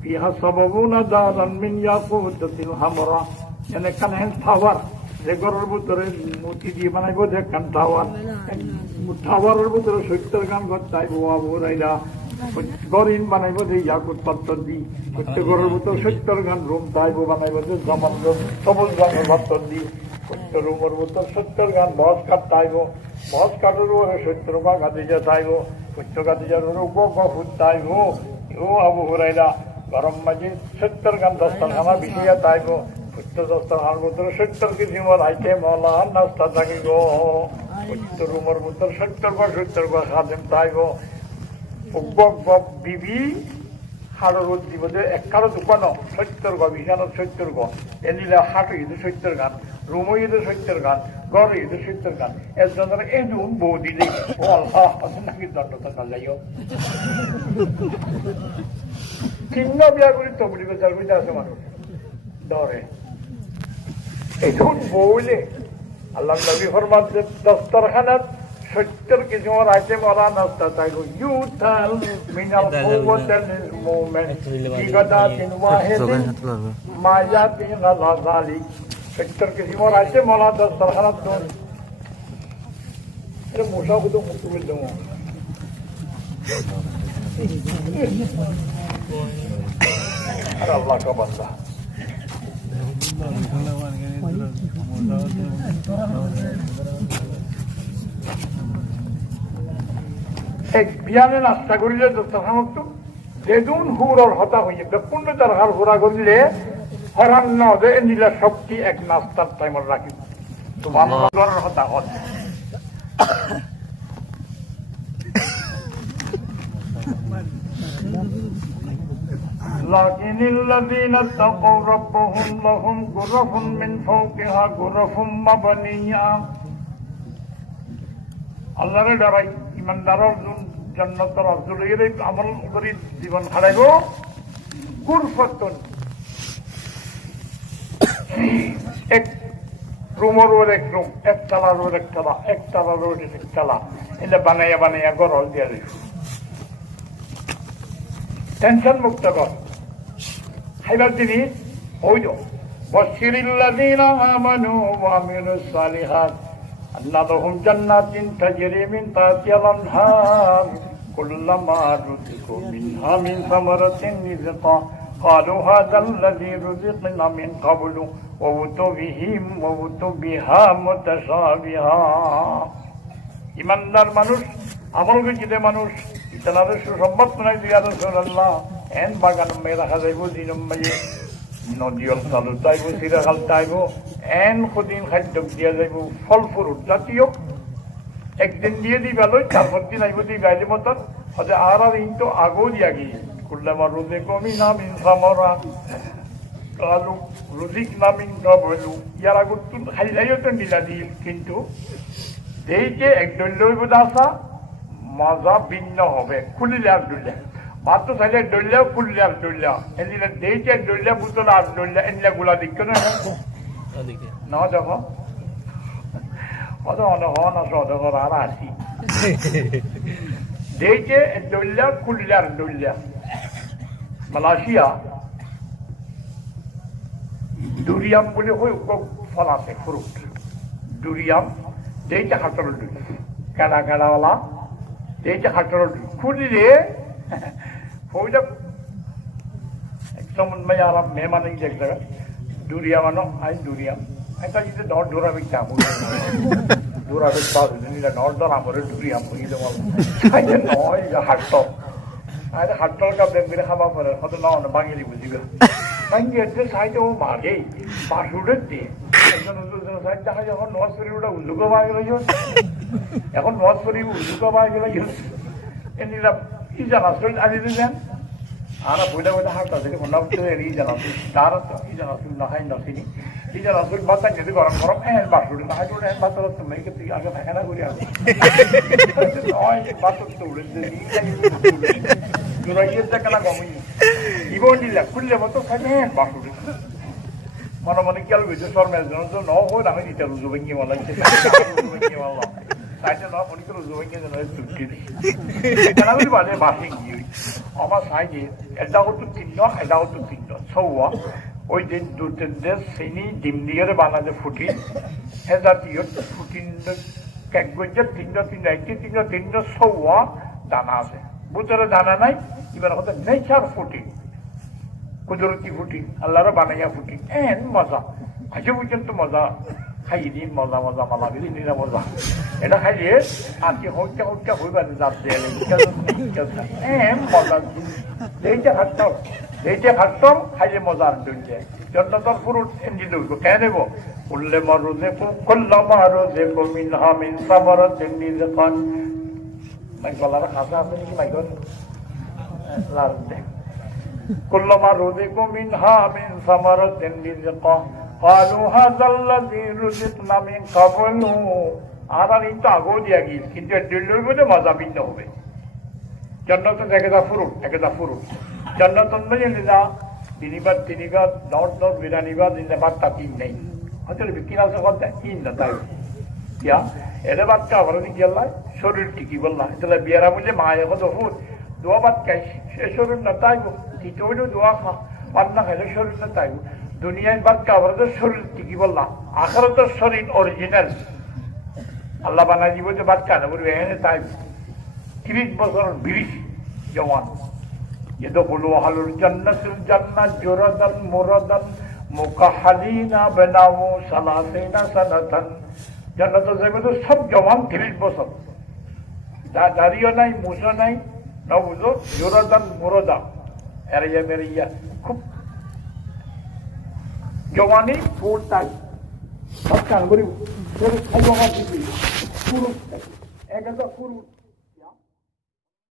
ফিহা সাবাবুনা দারান মিন ইয়াকুতাতিল হামরা মানে কানেন টাওয়ার যে ঘরের ভিতরে মোতি দিয়ে বানাইব দেখেন টাওয়ারের ভিতরে 70 গান ঘর চাইব আবু হুরায়রা গরিন বানাইব যে ইয়াকুত পাত্তর দি প্রত্যেক ঘরের ভিতরে 70 গান রুম চাইব বানাইব যে জামান রুম সবুজ গানের পাত্তর দি প্রত্যেক রুমের ভিতরে 70 গান বস কাট চাইব বস কাটের উপরে 70 ভাগ গাদিজা চাইব প্রত্যেক গাদিজার উপর ফুট চাইব ও আবু হুরায়রা গরম মাঝে 70 গান দস্তারখানা বিছিয়া চাইব প্রত্যেক দস্তারখানার ভিতরে 70 কিসিমের আইটেম ওলা নাস্তা থাকিব প্রত্যেক রুমের ভিতরে 70 বা খাদেম চাইব বিবি হাড়ের রোদ দিব যে এককারো দোকানও 70 গা বিছানো 70 গা এনিলে হাটে ঈদে 70 গান রুমও ঈদে 70 গান ঘরে ঈদে 70 গান একজনের এদুন বউ দিলে ও আল্লাহ নাকি দণ্ডতা না যাইও চিহ্ন বিয়া করি তবলি বেচার কইতে আছে মানুষ ডরে এদুন বউলে আল্লাহ নবী ফরমান যে দস্তরখানাত 70 কিসিমের আইটেম ওরা নাস্তা চাইব ইউথাল মিনাল কুওয়াতিল মুমিন বিগাদাতিন ওয়াহিদিন মায়াতিন লাযালিক 70 কিসিমের আইটেম ওরা দস্তরখানাত দন এটা মোশা কত মুতুল দম আর আল্লাহ কা বান্দা এক বিয়ানে নাস্তা করিলে দস্তারখানত যেদুন হুরর হতা হইয়ে পূর্ণ তার হার হুরা করিলে হরান্ন যে নীলা শক্তি এক নাস্তার টাইমত রাখি তোমার হতা হত لكن الذين اتقوا ربهم لهم غرف من فوقها غرف مبنية আল্লাহর ডরাই ইমানদারের জান্নাতের আযলের আমল করি জীবন হারাইব গুরফতুন এক রুমের ওর এক রুম একতলার ওর একতলা একতলার ওর একতলা এটা বানাইয়া ঘর দিয়া দিই টেনশন মুক্ত কর খাইবার জিনিস হইল বশিরিল্লাযীনা আমানু ওয়া আমিলুস সালিহাত আন্না লাহুম জান্নাতিন তাজরি মিন তাহতিহাল আনহার কুল্লামা রুজিকু মিনহা মিন সামারাতিন রিজকা قالوا هذا الذي رزقنا من قبل وأتوا بها متشابها ইমানদার মানুষ আমল গেছিতে মানুষ ইতানাদের সুসম্পদ নাই দিয়া রাসূলুল্লাহ এন বাগান মে রাখা যাইব দিনম মাইয়ে নদীল চালু যাইব সিরাখাল যাইব এন কদিন খাদ্য দিয়া যাইব ফল ফ্রুট জাতীয় একদিন দিয়ে দিবা লই তারপর দিন আইব দি বাইরে মতন হতে আর ইনতো আগো দিয়া গিয়ে কুল্লামা রুজে কমি না মিন সামরা কালু রুজিক না মিন কাবলু ইয়ার আগত খাই যাইও তো নিলা দিল কিন্তু এই যে একদল লইব দাসা মজা ভিন্ন হবে খুলিলে আর ডুলিয়া মাত্র চাইলে ডলিয়াও খুললে আর ডলিয়া এদিকে দেইছে ডলিয়া বুতল আর ডলিয়া এদিকে গুলা দিচ্ছ না ন দেখো অত অনহন সদগর আর আসি দেইছে ডলিয়া খুললে আর ডলিয়া মালয়েশিয়া ডুরিয়াম বলে ওই ফল আছে ফ্রুট ডুরিয়াম দেইছে হাতর ডুল কালা কালাওয়ালা দেইছে হাতর ডুল খুলিলে ফৌজা একদম মেয়ারা মেহমান এই জায়গা ডুরিয়াম আনো আই ডুরিয়াম এটা যদি নট ডোরাবি চাবো ডোরাবি পাবো নিলা নট ডর আমরে ডুরিয়াম হই দেব আইতে নয় হাটল আইতে হাটল কা বেবিরে খাবা পরে কত না না বাঙালি বুঝিবে বাঙালি এতে সাইতে ও মাগে পাশুড়ে দে একজন দুজন সাইড দেখা যখন নসরি ওটা উল্লুকা বাগে গেল এখন নসরি উল্লুকা বাগে গেল এনিলা কি জানা চল আজি দিলেন আর বইটা বইটা হাঁটতে থেকে মনে হচ্ছে এই জানা তার কি জানা চুল না খাই নসিনি কি জানা চুল বাতা যদি গরম গরম বাসুড়ি না হাইটুড়ে বাতার তুমি কি আগে থাকে না করি আমি নয় বাতর তো উড়ে জোরাইয়ের দেখা না কমই ইবন দিলা খুললে মতো খাইলে বাসুড়ি মনে মনে কি আলো বেজে শর্মের জন্য তো ন হয় আমি দিতে রুজু ভেঙে মালা রুজু ভেঙে মালা তাইতে ন মনে করে রুজু ভেঙে যেন চুক্তি দিই এটা আমি বাজে বাসে গিয়ে আমার সাইডে এটা হতো তিন্ন ছৌয়া ওই যে দু তিনটে চিনি ডিম দিয়ে বানাতে ফুটি সে জাতীয় ফুটিন কেক গঞ্জে তিন্ন ছৌয়া দানা আছে বুঝলে দানা নাই এবার হতে নেচার ফুটি কুদরতি ফুটি আল্লাহর বানাইয়া ফুটি মজা আজ পর্যন্ত মজা খাইনি মজা মালা দিলি নিরা মজা এটা খাইলে আজকে হইটা হইবার যাচ্ছে মজা এইটা খাটতাম খাইলে মজার দুইটা জন্নতর ফুরুট এমনি দইব কেন নেব উল্লে মারুজে কুল্লা মারুজে মিন হামিন সামারাত নিরকান মাই গলার খাসা আছে নাকি মাই গল লাল দে কুল্লা মারুজে মিনহা মিন সামারাত নিরকান قالوا هذا الذي رزقنا من قبل আর তো আগেও দিয়া গিয়েছে কিন্তু দিল্লির মধ্যে মজা ভিন্ন হবে জন্নত একটা ফুরুট জন্নত যা তিনিবার দর বিরানিবার দিনবার তা তিন নেই হয়তো বিক্রি আছে কথা তিন না তাই কিয়া এলে বাচ্চা আবার গেল শরীর টিকি বললা তাহলে বিয়ারা বললে মা এখন ফুট দোয়া বাদ খাই সে শরীর না তাইব তৃতীয় দোয়া খা বাদ না খাইলে শরীর না তাইব দুনিয়ায় বাদ কাবরতের শরীর টিকি বললাম আখেরাতের শরীর অরিজিনাল আল্লাহ বানাই দিব যে বাদ কানে বলবে এখানে তাই 30 বছর বিরিশ জওয়ান يدخل أهل الجنة الجنة جردا مردا مكحلين بنوا 30 سنة জান্নাতে যাবে তো সব জওয়ান 30 বছর দাঁড়িয়ে নাই মুসা নাই না বুঝো জোরাদান মুরদা এরিয়া খুব জওয়ানি ফুল টাইম সব কান করি পুরো খাইবা পুরো একটা পুরো